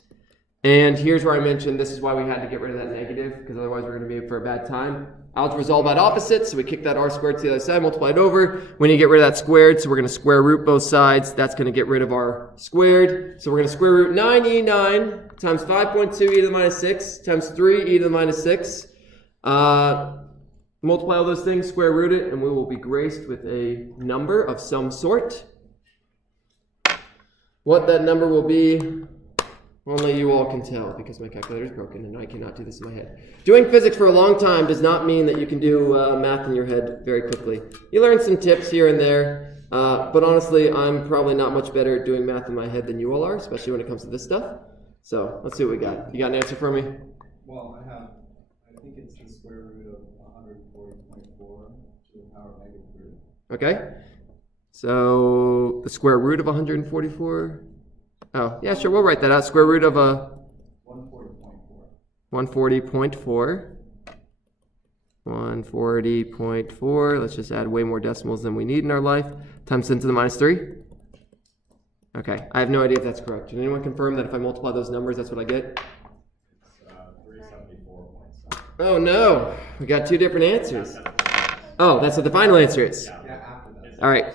And here's where I mentioned this is why we had to get rid of that negative, because otherwise we're going to be in for a bad time. Algebra is all about opposites, so we kick that R squared to the other side, multiply it over. We need to get rid of that squared, so we're going to square root both sides. That's going to get rid of our squared. So we're going to square root 9e9 times 5.2 e to the minus 6 times 3 e to the minus 6. Multiply all those things, square root it, and we will be graced with a number of some sort. What that number will be, only you all can tell, because my calculator is broken and I cannot do this in my head. Doing physics for a long time does not mean that you can do math in your head very quickly. You learn some tips here and there, but honestly, I'm probably not much better at doing math in my head than you all are, especially when it comes to this stuff. So let's see what we got. You got an answer for me? Well, I think it's the square root of 140.4 to the power of negative 3. Okay. So the square root of 144. Oh, yeah, sure, we'll write that out. Square root of a 140.4. 140.4. Let's just add way more decimals than we need in our life. Times 10 to the minus 3. Okay, I have no idea if that's correct. Can anyone confirm that if I multiply those numbers, that's what I get? 374.7. Oh no, we got two different answers. Oh, that's what the final answer is. Yeah, after that. All right.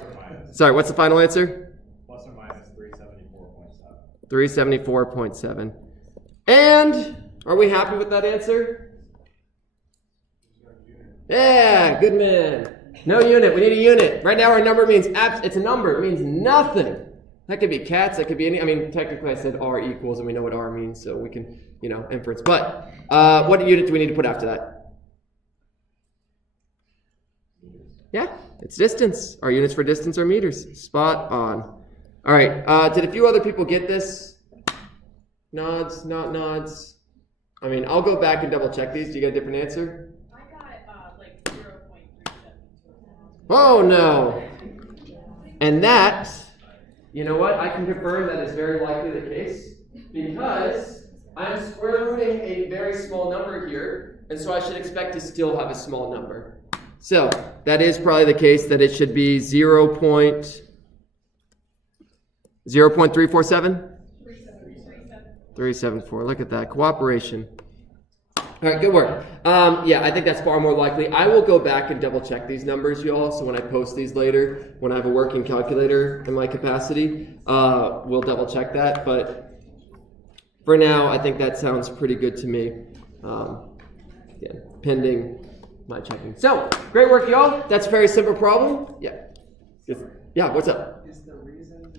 Sorry, what's the final answer? Plus or minus 374.7. 374.7. And are we happy with that answer? Yeah, good man. No unit. We need a unit. Right now our number means it's a number. It means nothing. That could be cats. That could be any. I mean, technically I said R equals, and we know what R means, so we can, inference. But what unit do we need to put after that? Yeah, it's distance. Our units for distance are meters. Spot on. All right. Did a few other people get this? Nods, not nods. I mean, I'll go back and double check these. Do you get a different answer? I got like 0.372. Oh no. And that, you know what? I can confirm that is very likely the case because I'm square rooting a very small number here, and so I should expect to still have a small number. So that is probably the case that it should be 0.347? 374. Look at that. Cooperation. All right, good work. Yeah, I think that's far more likely. I will go back and double check these numbers, y'all, so when I post these later, when I have a working calculator in my capacity, we'll double check that. But for now, I think that sounds pretty good to me. Again, pending my checking. So, great work, y'all. That's a very simple problem. Yeah. Yeah, what's up? Is the reason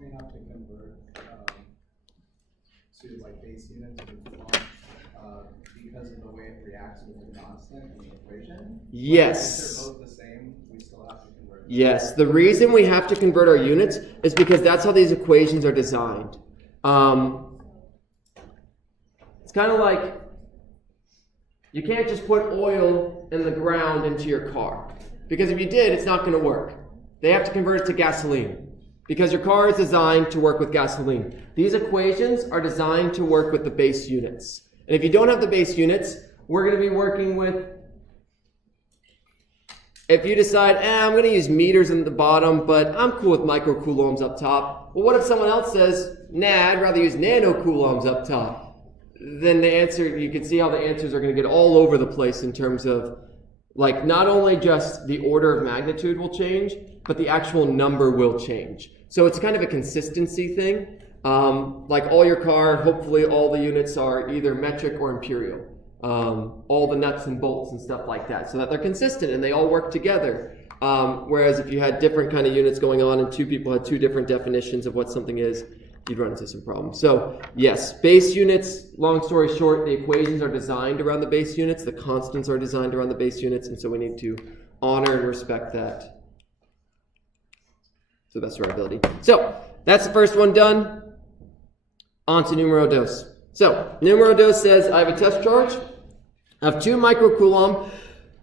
we have to convert to like base units of the because of the way it reacts with the constant in the equation? Yes. If they're both the same, we still have to convert. Yes. The reason we have to convert our units is because that's how these equations are designed. It's kind of like you can't just put oil in the ground into your car. Because if you did, it's not going to work. They have to convert it to gasoline. Because your car is designed to work with gasoline. These equations are designed to work with the base units. And if you don't have the base units, we're going to be working with, if you decide, I'm going to use meters in the bottom, but I'm cool with microcoulombs up top. Well, what if someone else says, I'd rather use nanocoulombs up top? Then the answer, you can see how the answers are going to get all over the place in terms of, like, not only just the order of magnitude will change, but the actual number will change. So it's kind of a consistency thing. Like all your car, hopefully all the units are either metric or imperial. All the nuts and bolts and stuff like that, so that they're consistent and they all work together. Whereas if you had different kind of units going on and two people had two different definitions of what something is, you'd run into some problems. So yes, base units, long story short, the equations are designed around the base units, the constants are designed around the base units, and so we need to honor and respect that to the best of our ability. So that's the first one done. On to numero dos. So numero dos says I have a test charge of 2 microcoulomb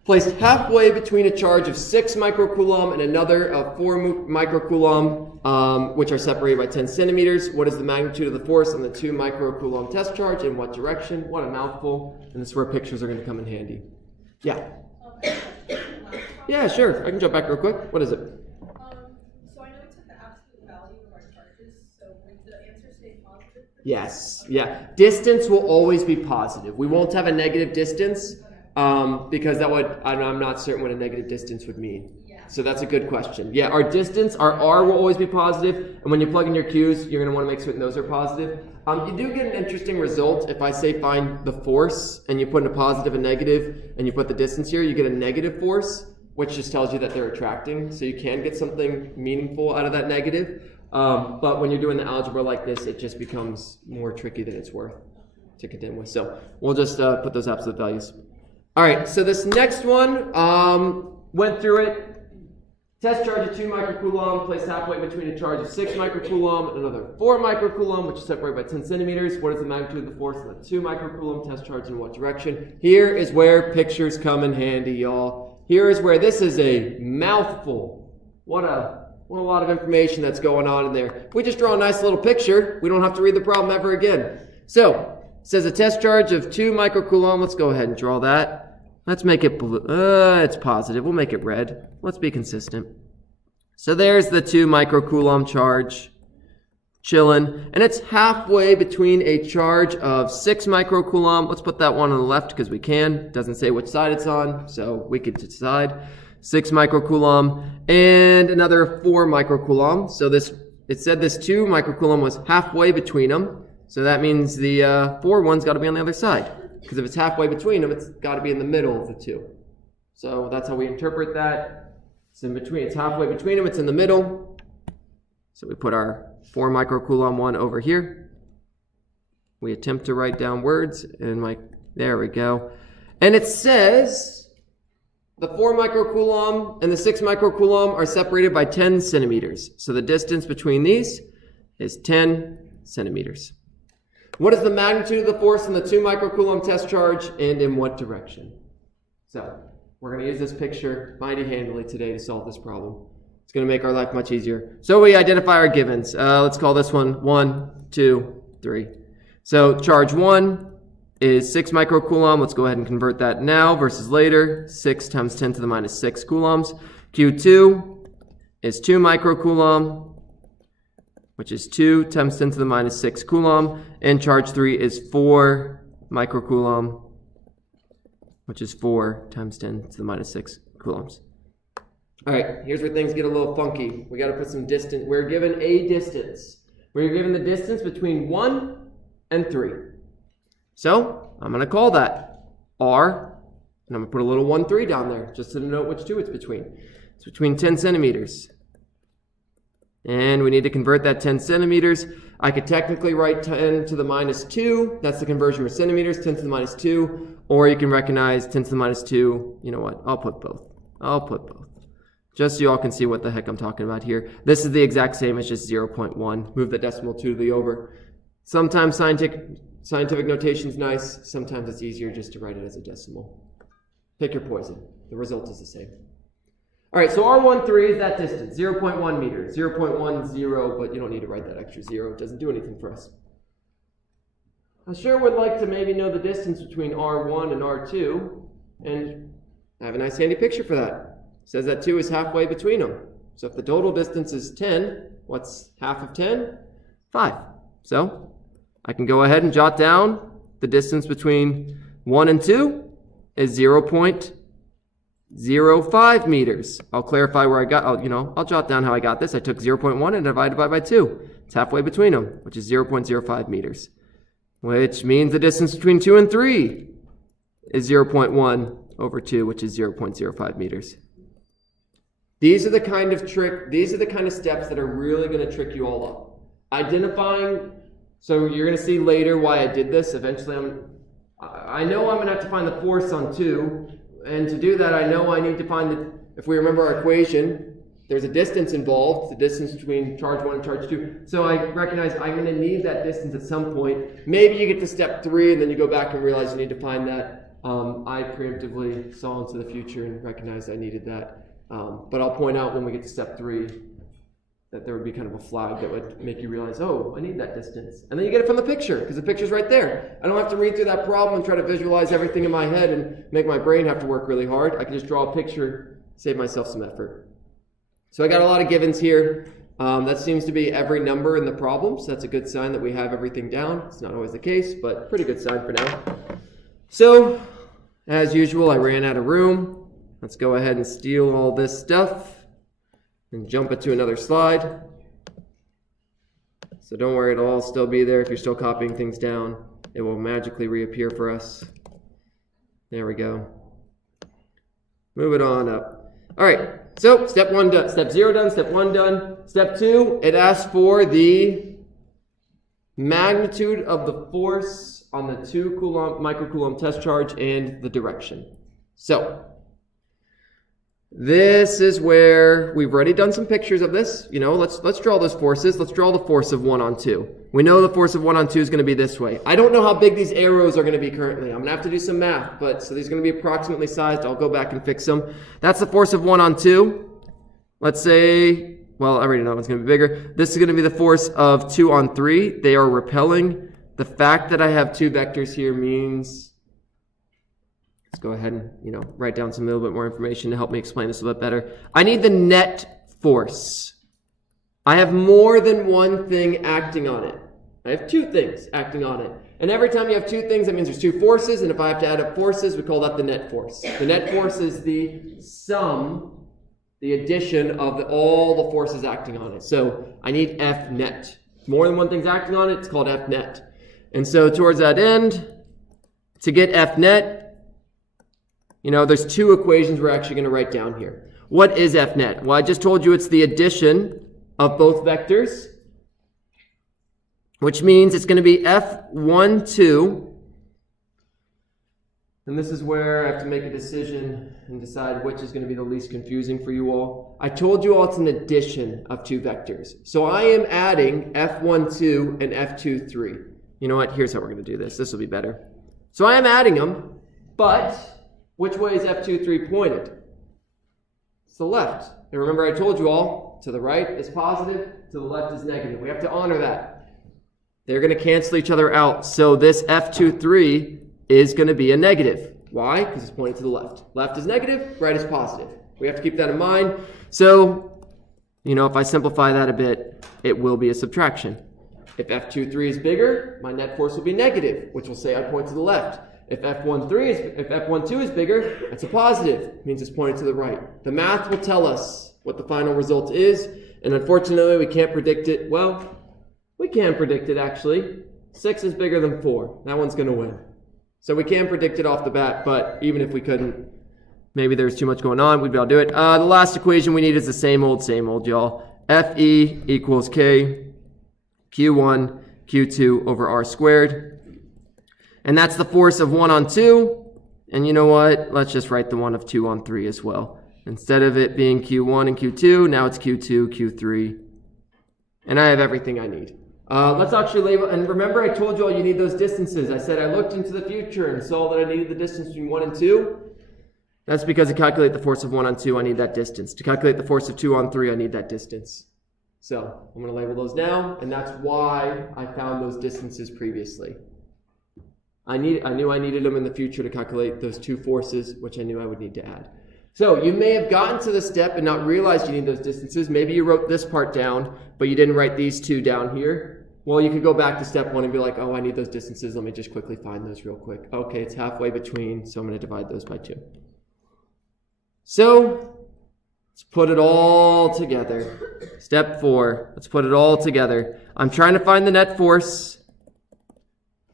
placed halfway between a charge of 6 microcoulomb and another of 4 microcoulomb, which are separated by 10 centimeters. What is the magnitude of the force on the 2 microcoulomb test charge? In what direction? What a mouthful. And this is where pictures are going to come in handy. Yeah. Yeah, sure. I can jump back real quick. What is it? So I know we took the absolute value of our charges, so would the answer stay positive? Yes. Yeah. Distance will always be positive. We won't have a negative distance. Because that would, I'm not certain what a negative distance would mean. Yeah. So that's a good question. Yeah, our distance, our R will always be positive, and when you plug in your Q's, you're going to want to make certain those are positive. You do get an interesting result if I say find the force, and you put in a positive and negative, and you put the distance here, you get a negative force, which just tells you that they're attracting, so you can get something meaningful out of that negative. But when you're doing the algebra like this, it just becomes more tricky than it's worth to contend with. So we'll just put those absolute values. All right, so this next one, went through it. Test charge of 2 microcoulomb placed halfway between a charge of 6 microcoulomb and another 4 microcoulomb, which is separated by 10 centimeters. What is the magnitude of the force on the 2 microcoulomb test charge in what direction? Here is where pictures come in handy, y'all. Here is where this is a mouthful. What a lot of information that's going on in there. If we just draw a nice little picture, we don't have to read the problem ever again. So, it says a test charge of 2 microcoulomb. Let's go ahead and draw that. Let's make it blue. It's positive. We'll make it red. Let's be consistent. So there's the 2 microcoulomb charge. Chilling. And it's halfway between a charge of 6 microcoulomb. Let's put that one on the left because we can. It doesn't say which side it's on, so we could decide. 6 microcoulomb and another 4 microcoulomb. So it said this 2 microcoulomb was halfway between them. So that means the 4 one's got to be on the other side. Because if it's halfway between them, it's got to be in the middle of the 2. So that's how we interpret that. It's in between. It's halfway between them. It's in the middle. So we put our 4 microcoulomb one over here. We attempt to write down words. And there we go. And it says the 4 microcoulomb and the 6 microcoulomb are separated by 10 centimeters. So the distance between these is 10 centimeters. What is the magnitude of the force on the 2 microcoulomb test charge and in what direction? So we're going to use this picture mighty handily today to solve this problem. It's going to make our life much easier. So we identify our givens. Let's call this one 1, 2, 3. So charge 1 is 6 microcoulomb. Let's go ahead and convert that now versus later. 6 times 10 to the minus 6 coulombs. Q2 is 2 microcoulomb, which is 2 times 10 to the minus 6 coulomb. And charge 3 is 4 microcoulomb, which is 4 times 10 to the minus 6 coulombs. All right, here's where things get a little funky. We got to put some distance. We're given a distance. We're given the distance between 1 and 3. So I'm going to call that R, and I'm going to put a little 1, 3 down there just to denote which 2 it's between. It's between 10 centimeters. And we need to convert that 10 centimeters. I could technically write 10 to the minus 2. That's the conversion for centimeters, 10 to the minus 2. Or you can recognize 10 to the minus 2. You know what? I'll put both. Just so you all can see what the heck I'm talking about here. This is the exact same as just 0.1. Move the decimal 2 to the over. Sometimes scientific notation's nice. Sometimes it's easier just to write it as a decimal. Pick your poison. The result is the same. All right, so R13 is that distance, 0.1 meters, 0.10, but you don't need to write that extra 0. It doesn't do anything for us. I sure would like to maybe know the distance between R1 and R2, and I have a nice handy picture for that. It says that 2 is halfway between them. So if the total distance is 10, what's half of 10? 5. So I can go ahead and jot down the distance between 1 and 2 is 0.05 meters. I'll clarify where I got, I'll jot down how I got this. I took 0.1 and divided by 2. It's halfway between them, which is 0.05 meters. Which means the distance between 2 and 3 is 0.1 over 2, which is 0.05 meters. These are the kind of steps that are really going to trick you all up. Identifying, so you're going to see later why I did this. Eventually I know I'm going to have to find the force on 2, and to do that I know I need to find if we remember our equation, there's a distance involved, the distance between charge 1 and charge 2. So I recognize I'm going to need that distance at some point. Maybe you get to step 3 and then you go back and realize you need to find that. I preemptively saw into the future and recognized I needed that. But I'll point out when we get to step 3 that there would be kind of a flag that would make you realize, oh, I need that distance. And then you get it from the picture, because the picture's right there. I don't have to read through that problem and try to visualize everything in my head and make my brain have to work really hard. I can just draw a picture, save myself some effort. So I got a lot of givens here. That seems to be every number in the problem, so that's a good sign that we have everything down. It's not always the case, but pretty good sign for now. So, as usual, I ran out of room. Let's go ahead and steal all this stuff and jump it to another slide. So don't worry, it'll all still be there. If you're still copying things down, it will magically reappear for us. There we go. Move it on up. All right, so step 1 done, step 0 done, step 1 done. Step 2, it asks for the magnitude of the force on the 2 microcoulomb test charge and the direction. So this is where we've already done some pictures of this. You know, let's draw those forces. Let's draw the force of 1 on 2. We know the force of 1 on 2 is going to be this way. I don't know how big these arrows are going to be currently. I'm going to have to do some math, but so these are going to be approximately sized. I'll go back and fix them. That's the force of 1 on 2. Let's say, well, I already know it's going to be bigger. This is going to be the force of 2 on 3. They are repelling. The fact that I have 2 vectors here means, let's go ahead and, write down some little bit more information to help me explain this a little bit better. I need the net force. I have more than one thing acting on it. I have 2 things acting on it. And every time you have 2 things, that means there's 2 forces, and if I have to add up forces, we call that the net force. The net force is the sum, the addition of all the forces acting on it. So I need F net. More than one thing's acting on it, it's called F net. And so towards that end, to get F net, there's 2 equations we're actually going to write down here. What is F net? Well, I just told you it's the addition of both vectors, which means it's going to be F12. And this is where I have to make a decision and decide which is going to be the least confusing for you all. I told you all it's an addition of 2 vectors. So I am adding F12 and F23. You know what? Here's how we're going to do this. This will be better. So I am adding them, but which way is F23 pointed? It's the left. And remember I told you all, to the right is positive, to the left is negative. We have to honor that. They're going to cancel each other out. So this F23 is going to be a negative. Why? Because it's pointing to the left. Left is negative, right is positive. We have to keep that in mind. So, if I simplify that a bit, it will be a subtraction. If F23 is bigger, my net force will be negative, which will say I point to the left. If F12 is bigger, that's a positive. It means it's pointing to the right. The math will tell us what the final result is, and unfortunately we can't predict it. Well, we can predict it actually. 6 is bigger than 4. That one's going to win. So we can predict it off the bat, but even if we couldn't, maybe there's too much going on, we'd be able to do it. The last equation we need is the same old, y'all. Fe equals K Q1 Q2 over R squared. And that's the force of 1 on 2. And you know what? Let's just write the one of 2 on 3 as well. Instead of it being Q1 and Q2, now it's Q2, Q3. And I have everything I need. Let's actually label, and remember I told you all you need those distances. I said I looked into the future and saw that I needed the distance between 1 and 2. That's because to calculate the force of 1 on 2, I need that distance. To calculate the force of 2 on 3, I need that distance. So I'm going to label those now, and that's why I found those distances previously. I knew I needed them in the future to calculate those 2 forces, which I knew I would need to add. So you may have gotten to this step and not realized you need those distances. Maybe you wrote this part down, but you didn't write these 2 down here. Well, you could go back to step 1 and be like, oh, I need those distances. Let me just quickly find those real quick. Okay, it's halfway between, so I'm going to divide those by 2. So let's put it all together. Step 4, let's put it all together. I'm trying to find the net force.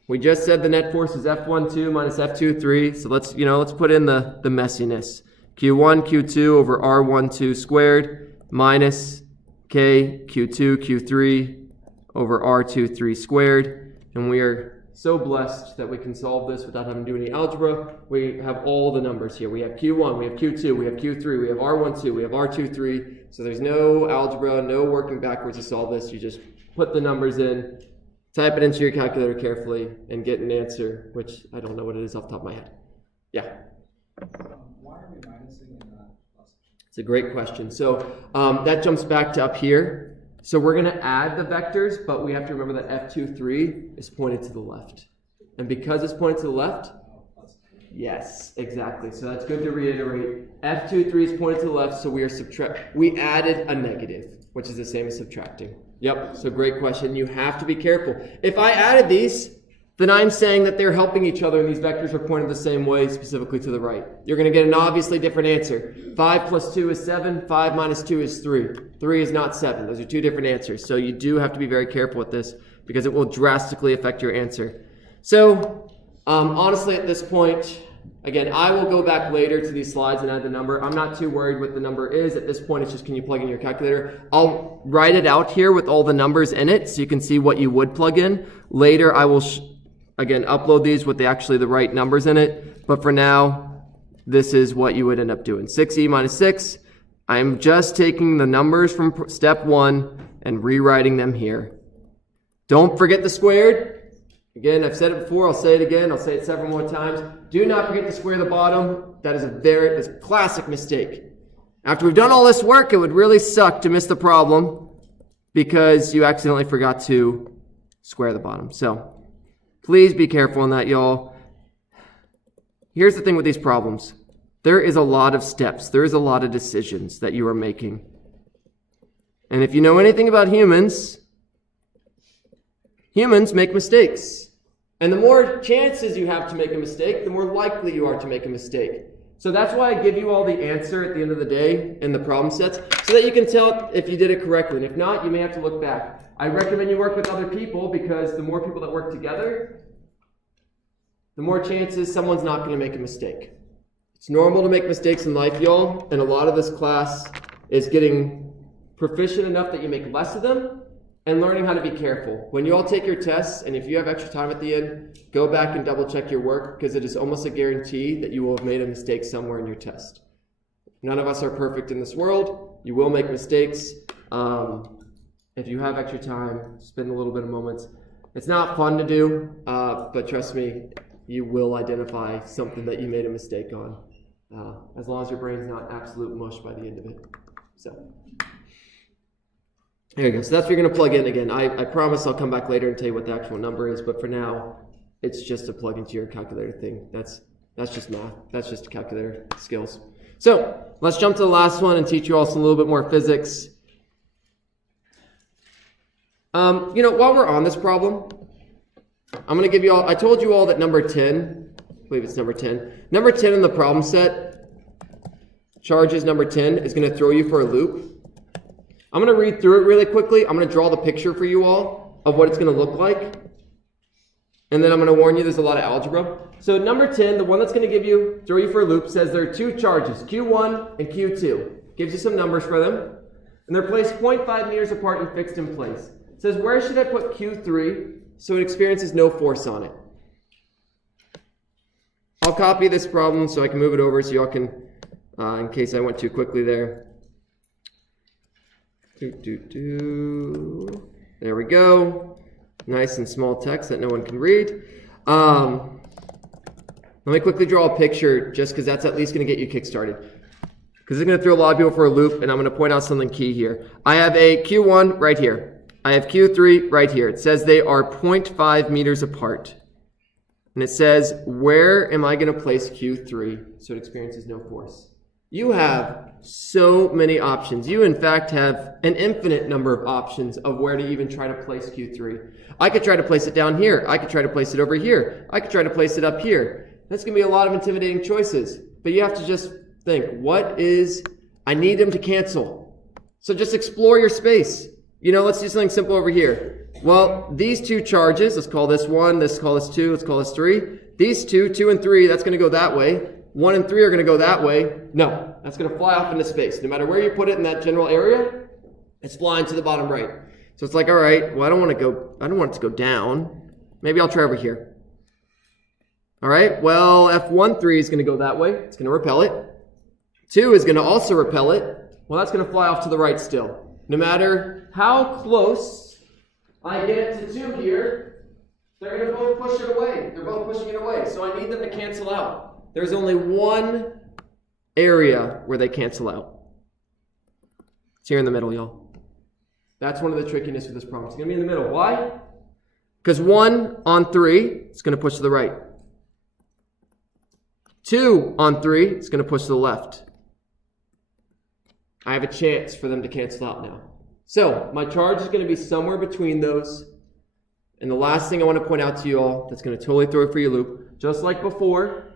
We just said the net force is F12 minus F23. So let's put in the messiness. Q1, Q2 over R12 squared minus K, Q2, Q3 over R23 squared. And we are so blessed that we can solve this without having to do any algebra. We have all the numbers here. We have Q1, we have Q2, we have Q3, we have R12, we have R23. So there's no algebra, no working backwards to solve this. You just put the numbers in, type it into your calculator carefully, and get an answer, which I don't know what it is off the top of my head. Yeah? Why are we minusing and not plus? It's a great question. So that jumps back to up here. So we're going to add the vectors, but we have to remember that F23 is pointed to the left. And because it's pointed to the left, yes, exactly. So that's good to reiterate. F23 is pointed to the left, so we added a negative, which is the same as subtracting. Yep, so great question. You have to be careful. If I added these, then I'm saying that they're helping each other and these vectors are pointed the same way, specifically to the right. You're going to get an obviously different answer. 5 plus 2 is 7. 5 minus 2 is 3. 3 is not 7. Those are two different answers. So you do have to be very careful with this because it will drastically affect your answer. So honestly, at this point, again, I will go back later to these slides and add the number. I'm not too worried what the number is. At this point, it's just can you plug in your calculator. I'll write it out here with all the numbers in it so you can see what you would plug in. Later, I will again, upload these with the right numbers in it. But for now, this is what you would end up doing. 6e minus 6. I'm just taking the numbers from step 1 and rewriting them here. Don't forget the squared. Again, I've said it before. I'll say it again. I'll say it several more times. Do not forget to square the bottom. That is a classic mistake. After we've done all this work, it would really suck to miss the problem because you accidentally forgot to square the bottom. So please be careful on that, y'all. Here's the thing with these problems. There is a lot of steps. There is a lot of decisions that you are making. And if you know anything about humans make mistakes. And the more chances you have to make a mistake, the more likely you are to make a mistake. So that's why I give you all the answer at the end of the day in the problem sets, so that you can tell if you did it correctly. And if not, you may have to look back. I recommend you work with other people because the more people that work together, the more chances someone's not going to make a mistake. It's normal to make mistakes in life, y'all, and a lot of this class is getting proficient enough that you make less of them and learning how to be careful. When you all take your tests, and if you have extra time at the end, go back and double check your work because it is almost a guarantee that you will have made a mistake somewhere in your test. None of us are perfect in this world. You will make mistakes. If you have extra time, spend a little bit of moments. It's not fun to do, but trust me, you will identify something that you made a mistake on, as long as your brain's not absolute mush by the end of it. So there you go. So that's what you're going to plug in again. I promise I'll come back later and tell you what the actual number is, but for now, it's just a plug into your calculator thing. That's just math. That's just calculator skills. So let's jump to the last one and teach you all some a little bit more physics. While we're on this problem, I'm going to give you all, I told you all that number 10, I believe it's number 10. Number 10 in the problem set, charges number 10, is going to throw you for a loop. I'm going to read through it really quickly. I'm going to draw the picture for you all of what it's going to look like. And then I'm going to warn you there's a lot of algebra. So number 10, the one that's going to throw you for a loop, says there are two charges, Q1 and Q2. Gives you some numbers for them. And they're placed 0.5 meters apart and fixed in place. It says, where should I put Q3 so it experiences no force on it? I'll copy this problem so I can move it over so y'all can, in case I went too quickly there. There we go. Nice and small text that no one can read. Let me quickly draw a picture just because that's at least going to get you kick-started. Because it's going to throw a lot of people for a loop, and I'm going to point out something key here. I have a Q1 right here. I have Q3 right here. It says they are 0.5 meters apart. And it says, where am I going to place Q3 so it experiences no force? You have so many options. You, in fact, have an infinite number of options of where to even try to place Q3. I could try to place it down here. I could try to place it over here. I could try to place it up here. That's going to be a lot of intimidating choices. But you have to just think, I need them to cancel. So just explore your space. Let's do something simple over here. Well, these two charges, let's call this 1, let's call this 2, let's call this 3. These 2 and 3, that's going to go that way. 1 and 3 are going to go that way. No, that's going to fly off into space. No matter where you put it in that general area, it's flying to the bottom right. So it's like, all right, well, I don't want it to go down. Maybe I'll try over here. All right, well, F13 is going to go that way. It's going to repel it. 2 is going to also repel it. Well, that's going to fly off to the right still. No matter how close I get to 2 here, they're going to both push it away. They're both pushing it away. So I need them to cancel out. There's only one area where they cancel out. It's here in the middle, y'all. That's one of the trickiness of this problem. It's going to be in the middle. Why? Because 1 on 3 is going to push to the right. 2 on 3 is going to push to the left. I have a chance for them to cancel out now. So my charge is going to be somewhere between those. And the last thing I want to point out to you all that's going to totally throw for you a loop, just like before,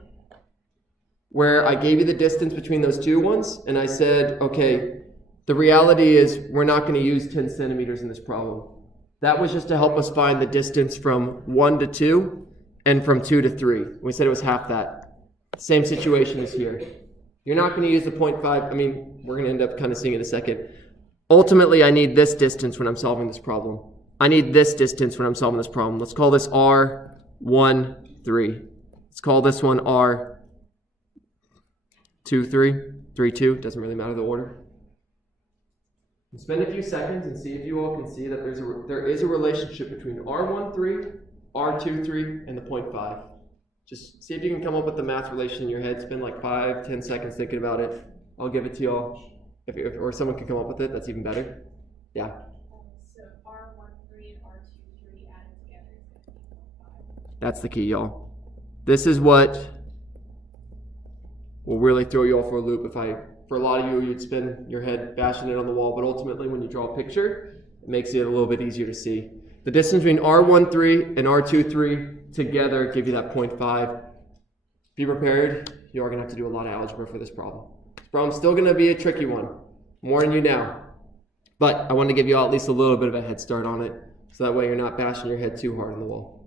where I gave you the distance between those 2 ones, and I said, okay, the reality is we're not going to use 10 centimeters in this problem. That was just to help us find the distance from 1 to 2 and from 2 to 3. We said it was half that. Same situation is here. You're not going to use the 0.5. I mean, we're going to end up kind of seeing it in a second. Ultimately, I need this distance when I'm solving this problem. I need this distance when I'm solving this problem. Let's call this R13. Let's call this one R23, 32. Doesn't really matter the order. Spend a few seconds and see if you all can see that there is a relationship between R13, R23, and the 0.5. Just see if you can come up with the math relation in your head. Spend like 5-10 seconds thinking about it. I'll give it to y'all. Or someone can come up with it, that's even better. Yeah. So R13 and R23 added together is going to be 0.5. That's the key, y'all. This is what will really throw you all for a loop. For a lot of you, you'd spin your head bashing it on the wall, but ultimately when you draw a picture, it makes it a little bit easier to see. The distance between R13 and R23 together give you that 0.5. Be prepared. You are going to have to do a lot of algebra for this problem. This problem's still going to be a tricky one. I'm warning you now. But I want to give you all at least a little bit of a head start on it, so that way you're not bashing your head too hard on the wall.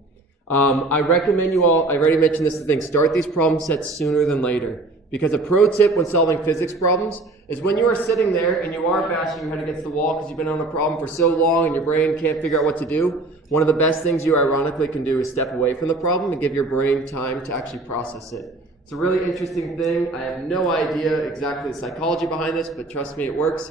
I recommend you all, I already mentioned this thing, start these problem sets sooner than later. Because a pro tip when solving physics problems is when you are sitting there and you are bashing your head against the wall because you've been on a problem for so long and your brain can't figure out what to do, one of the best things you ironically can do is step away from the problem and give your brain time to actually process it. It's a really interesting thing. I have no idea exactly the psychology behind this, but trust me, it works.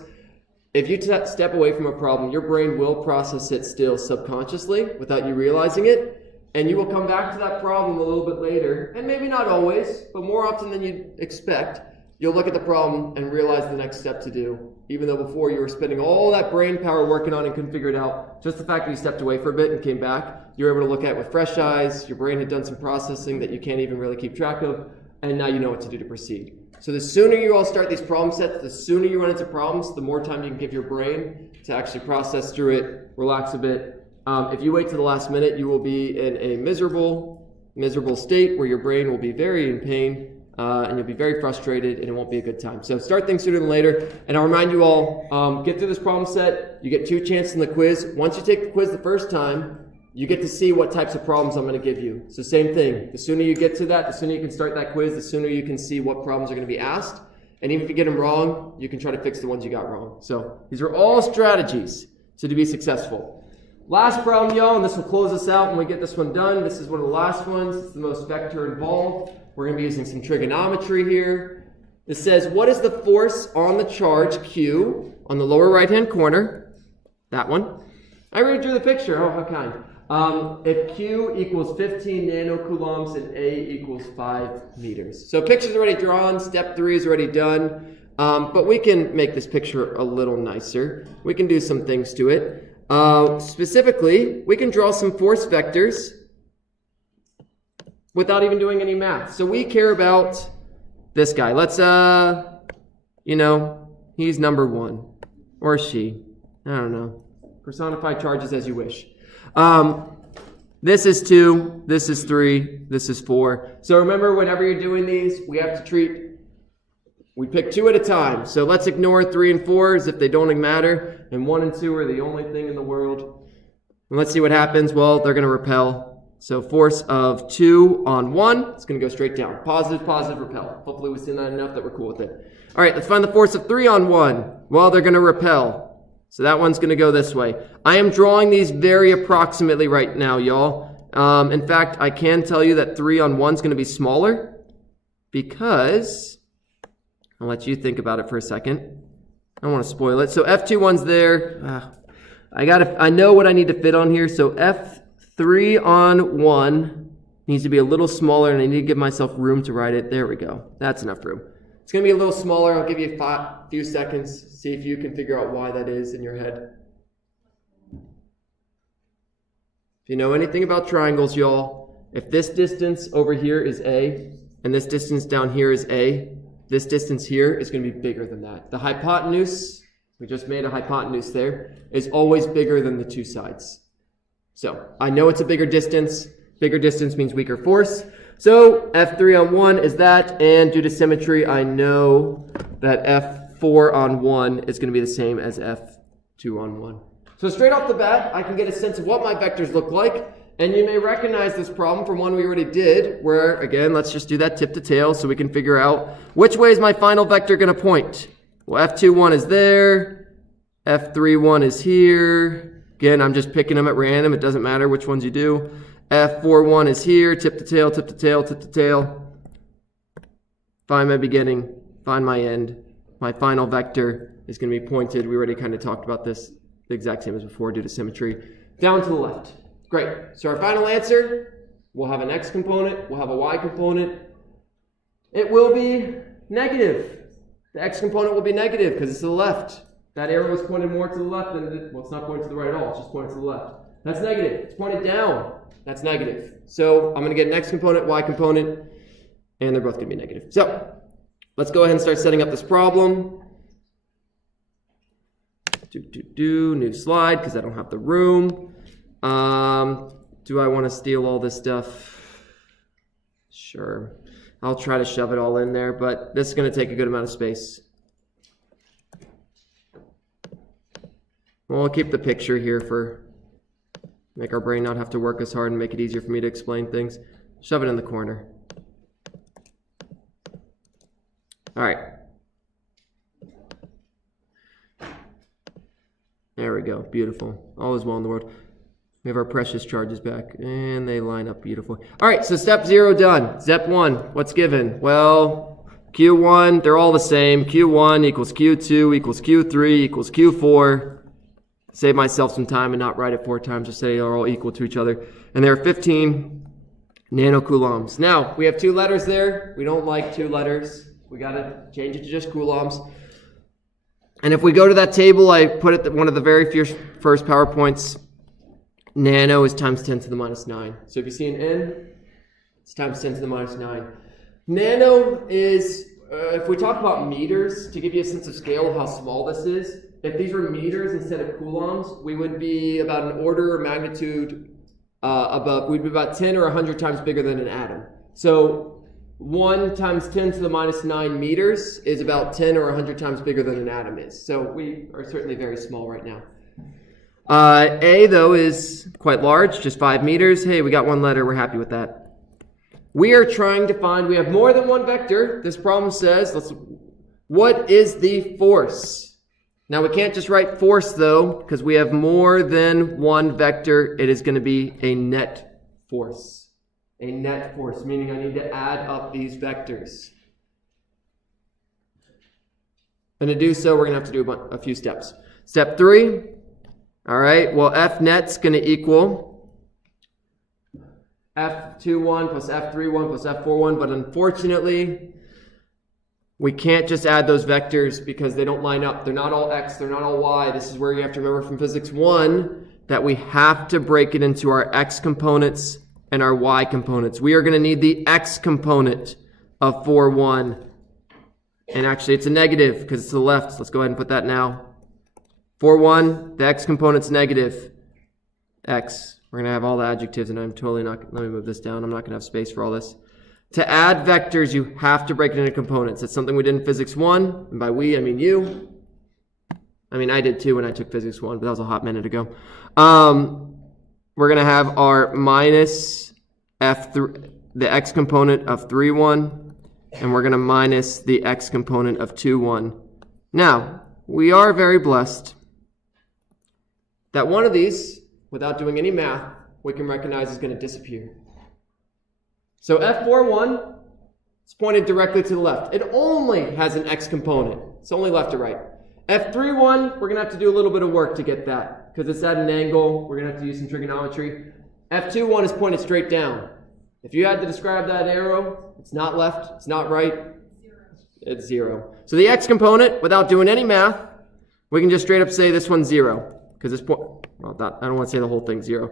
If you step away from a problem, your brain will process it still subconsciously without you realizing it. And you will come back to that problem a little bit later, and maybe not always, but more often than you'd expect, you'll look at the problem and realize the next step to do. Even though before you were spending all that brain power working on it and couldn't figure it out, just the fact that you stepped away for a bit and came back, you were able to look at it with fresh eyes, your brain had done some processing that you can't even really keep track of, and now you know what to do to proceed. So the sooner you all start these problem sets, the sooner you run into problems, the more time you can give your brain to actually process through it, relax a bit. If you wait to the last minute, you will be in a miserable state where your brain will be very in pain and you'll be very frustrated and it won't be a good time. So start things sooner than later. And I'll remind you all, get through this problem set. You get 2 chances in the quiz. Once you take the quiz the first time, you get to see what types of problems I'm going to give you. So same thing. The sooner you get to that, the sooner you can start that quiz, the sooner you can see what problems are going to be asked. And even if you get them wrong, you can try to fix the ones you got wrong. So these are all strategies to be successful. Last problem, y'all, and this will close us out when we get this one done. This is one of the last ones. It's the most vector involved. We're going to be using some trigonometry here. It says, what is the force on the charge Q on the lower right-hand corner? That one. I already drew the picture. Oh, how kind. If Q equals 15 nanocoulombs and A equals 5 meters. So picture's already drawn. Step 3 is already done. But we can make this picture a little nicer. We can do some things to it. Specifically, we can draw some force vectors without even doing any math. So we care about this guy. Let's, he's number 1. Or she. I don't know. Personify charges as you wish. This is 2. This is 3. This is 4. So remember, whenever you're doing these, we pick 2 at a time. So let's ignore 3 and 4 as if they don't matter. And 1 and 2 are the only thing in the world. And let's see what happens. Well, they're going to repel. So force of 2 on 1, it's going to go straight down. Positive, positive, repel. Hopefully we've seen that enough that we're cool with it. All right, let's find the force of 3 on 1. Well, they're going to repel. So that one's going to go this way. I am drawing these very approximately right now, y'all. In fact, I can tell you that 3 on 1 is going to be smaller because, I'll let you think about it for a second. I don't want to spoil it. So F21's there. I know what I need to fit on here. So F3 on 1 needs to be a little smaller, and I need to give myself room to write it. There we go. That's enough room. It's going to be a little smaller. I'll give you a few seconds. See if you can figure out why that is in your head. If you know anything about triangles, y'all, if this distance over here is A, and this distance down here is A, this distance here is going to be bigger than that. The hypotenuse, we just made a hypotenuse there, is always bigger than the two sides. So I know it's a bigger distance. Bigger distance means weaker force. So F3 on 1 is that, and due to symmetry, I know that F4 on 1 is going to be the same as F2 on 1. So straight off the bat, I can get a sense of what my vectors look like, and you may recognize this problem from one we already did, where, again, let's just do that tip to tail so we can figure out which way is my final vector going to point. Well, F21 is there, F31 is here. Again, I'm just picking them at random. It doesn't matter which ones you do. F41 is here, tip to tail, tip to tail, tip to tail. Find my beginning, find my end. My final vector is going to be pointed. We already kind of talked about this, the exact same as before due to symmetry. Down to the left. Great. So our final answer, we'll have an x component, we'll have a y component. It will be negative. The x component will be negative because it's to the left. That arrow is pointed more to the left than well, it's not pointing to the right at all. It's just pointing to the left. That's negative. It's pointed down. That's negative. So I'm going to get an x component, y component, and they're both going to be negative. So let's go ahead and start setting up this problem. New slide because I don't have the room. Do I want to steal all this stuff? Sure. I'll try to shove it all in there, but this is going to take a good amount of space. Well, I'll keep the picture here for make our brain not have to work as hard and make it easier for me to explain things. Shove it in the corner. All right. There we go. Beautiful. All is well in the world. We have our precious charges back, and they line up beautifully. All right, so step 0 done. Step 1, what's given? Well, Q1, they're all the same. Q1 equals Q2 equals Q3 equals Q4. Save myself some time and not write it 4 times. Just say they're all equal to each other. And there are 15 nanocoulombs. Now, we have 2 letters there. We don't like 2 letters. We got to change it to just coulombs. And if we go to that table, I put it one of the very first PowerPoints. Nano is times 10 to the minus 9. So if you see an N, it's times 10 to the minus 9. Nano is, if we talk about meters, to give you a sense of scale of how small this is, if these were meters instead of coulombs, we would be about an order of magnitude above, we'd be about 10 or 100 times bigger than an atom. So 1 times 10 to the minus 9 meters is about 10 or 100 times bigger than an atom is. So we are certainly very small right now. A, though, is quite large, just 5 meters. Hey, we got 1 letter. We're happy with that. We are trying to find, we have more than 1 vector. This problem says, what is the force? Now, we can't just write force, though, because we have more than 1 vector. It is going to be a net force. A net force, meaning I need to add up these vectors. And to do so, we're going to have to do a few steps. Step 3. All right, well, F net's going to equal F21 plus F31 plus F41, but unfortunately, we can't just add those vectors because they don't line up. They're not all X, they're not all Y. This is where you have to remember from Physics 1 that we have to break it into our X components and our Y components. We are going to need the X component of 4,1. And actually, it's a negative because it's to the left. So let's go ahead and put that now. 4,1, the X component's negative. X. We're going to have all the adjectives, and I'm totally not, let me move this down. I'm not going to have space for all this. To add vectors, you have to break it into components. That's something we did in Physics 1. And by we, I mean you. I mean, I did too when I took Physics 1, but that was a hot minute ago. we're going to have our minus f3, the x component of 3, 1, and we're going to minus the x component of 2, 1. Now, we are very blessed that one of these, without doing any math, we can recognize is going to disappear. So f4, 1 is pointed directly to the left. It only has an x component. It's only left to right. f3, 1, we're going to have to do a little bit of work to get that because it's at an angle. We're going to have to use some trigonometry. f2, 1 is pointed straight down. If you had to describe that arrow, it's not left, it's not right, it's 0. So the x component, without doing any math, we can just straight up say this one's 0. Because this point, well, I don't want to say the whole thing 0.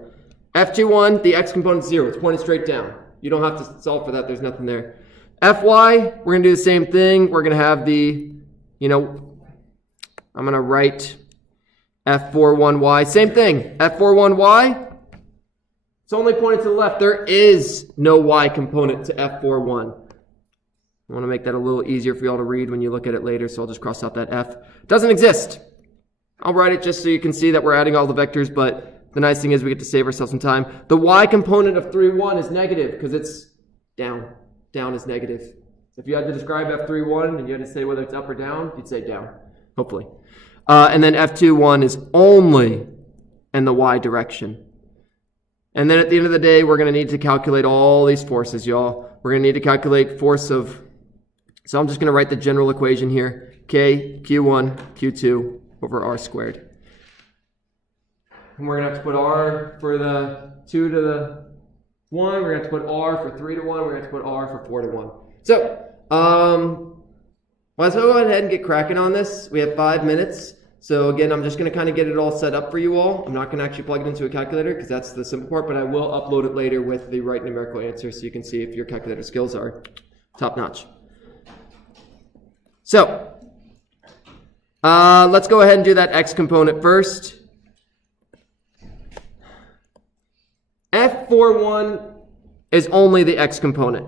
f2, 1, the x component's 0. It's pointed straight down. You don't have to solve for that. There's nothing there. fy, we're going to do the same thing. We're going to have the, I'm going to write f4, 1y. Same thing. f4, 1y. It's only pointed to the left. There is no y component to f4, 1. I want to make that a little easier for you all to read when you look at it later, so I'll just cross out that f. It doesn't exist. I'll write it just so you can see that we're adding all the vectors, but the nice thing is we get to save ourselves some time. The y component of 3, 1 is negative because it's down. Down is negative. If you had to describe f3, 1 and you had to say whether it's up or down, you'd say down, hopefully. And then f2, 1 is only in the y direction. And then at the end of the day, we're going to need to calculate all these forces, y'all. We're going to need to calculate force of, so I'm just going to write the general equation here. K, Q1, Q2 over R squared. And we're going to have to put R for the 2 to the 1. We're going to have to put R for 3 to 1. We're going to have to put R for 4 to 1. So, let's go ahead and get cracking on this. We have 5 minutes. So again, I'm just going to kind of get it all set up for you all. I'm not going to actually plug it into a calculator because that's the simple part, but I will upload it later with the right numerical answer so you can see if your calculator skills are top notch. So, let's go ahead and do that x component first. f41 is only the x component.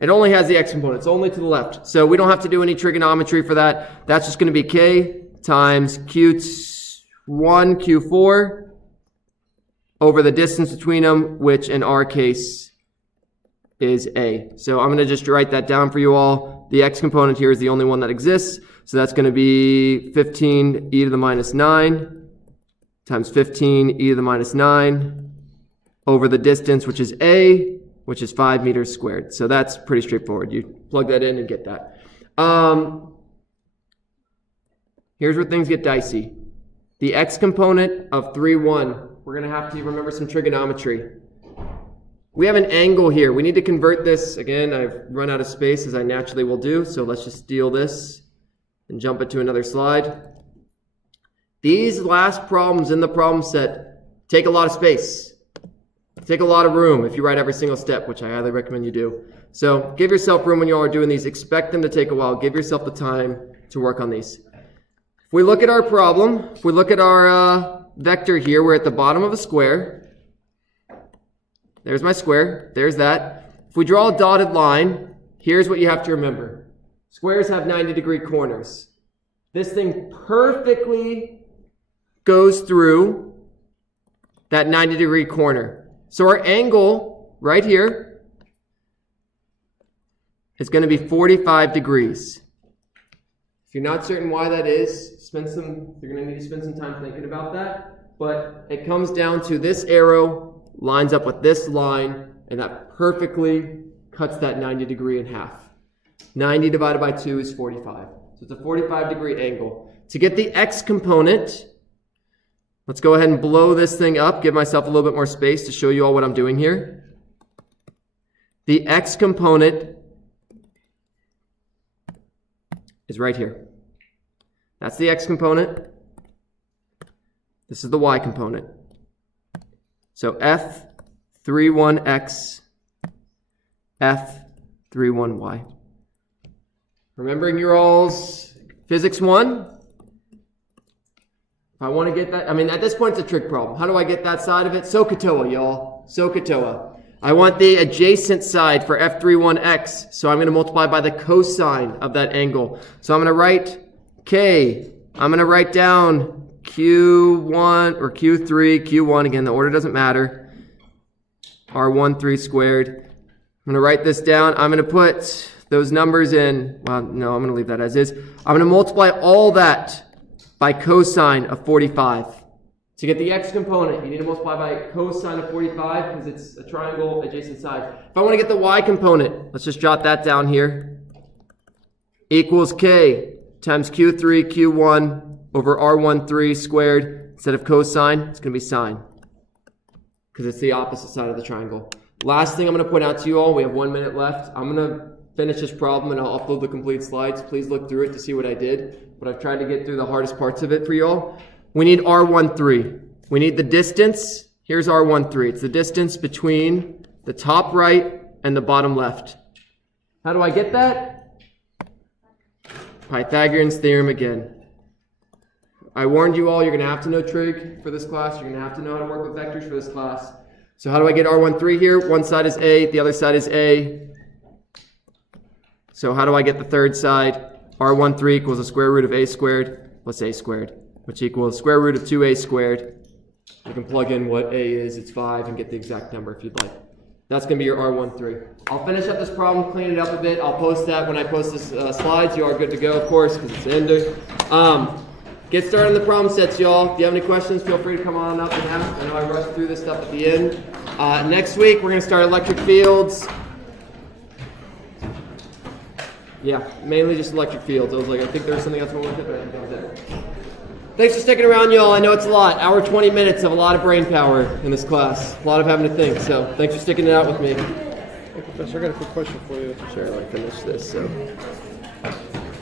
It only has the x component. It's only to the left. So we don't have to do any trigonometry for that. That's just going to be k times q1, q4 over the distance between them, which in our case is a. So I'm going to just write that down for you all. The x component here is the only one that exists. So that's going to be 15 e to the minus 9 times 15 e to the minus 9 over the distance, which is a, which is 5 meters squared. So that's pretty straightforward. You plug that in and get that. Here's where things get dicey. The x component of 3, 1. We're going to have to remember some trigonometry. We have an angle here. We need to convert this. Again, I've run out of space as I naturally will do. So let's just steal this and jump it to another slide. These last problems in the problem set take a lot of space. Take a lot of room if you write every single step, which I highly recommend you do. So give yourself room when you all are doing these. Expect them to take a while. Give yourself the time to work on these. If we look at our problem, if we look at our vector here, we're at the bottom of a square. There's my square. There's that. If we draw a dotted line, here's what you have to remember. Squares have 90-degree corners. This thing perfectly goes through that 90-degree corner. So our angle right here is going to be 45 degrees. If you're not certain why that is, you're going to need to spend some time thinking about that. But it comes down to this arrow lines up with this line, and that perfectly cuts that 90 degree in half. 90 divided by 2 is 45. So it's a 45-degree angle. To get the x component, let's go ahead and blow this thing up, give myself a little bit more space to show you all what I'm doing here. The x component is right here. That's the x component. This is the y component. So f31x, f31y. Remembering your all's physics 1. If I want to get that, at this point it's a trig problem. How do I get that side of it? SOHCAHTOA, y'all. SOHCAHTOA. I want the adjacent side for f31x, so I'm going to multiply by the cosine of that angle. So I'm going to write k. I'm going to write down Q1 or Q3, Q1, again, the order doesn't matter. R13 squared. I'm going to write this down. I'm going to put those numbers in. Well, no, I'm going to leave that as is. I'm going to multiply all that by cosine of 45. To get the x component, you need to multiply by cosine of 45 because it's a triangle adjacent sides. If I want to get the y component, let's just jot that down here. Equals k times Q3, Q1 over R13 squared. Instead of cosine, it's going to be sine because it's the opposite side of the triangle. Last thing I'm going to point out to you all, we have 1 minute left. I'm going to finish this problem and I'll upload the complete slides. Please look through it to see what I did. But I've tried to get through the hardest parts of it for you all. We need R13. We need the distance. Here's R13. It's the distance between the top right and the bottom left. How do I get that? Pythagorean's theorem again. I warned you all, you're going to have to know trig for this class. You're going to have to know how to work with vectors for this class. So how do I get R13 here? One side is A, the other side is A. So how do I get the third side? R13 equals the square root of A squared plus A squared, which equals square root of 2A squared. You can plug in what A is, it's 5, and get the exact number if you'd like. That's going to be your R13. I'll finish up this problem, clean it up a bit. I'll post that when I post this slides. You are good to go, of course, because it's ending. Get started on the problem sets, y'all. If you have any questions, feel free to come on up and ask. I know I rushed through this stuff at the end. Next week, we're going to start electric fields. Yeah, mainly just electric fields. I think there was something else we wanted to but I think that was it. Thanks for sticking around, y'all. I know it's a lot. Hour 20 minutes of a lot of brain power in this class. A lot of having to think. So thanks for sticking it out with me. Hey, Professor, I got a quick question for you. Sure, I'd like to finish this. So.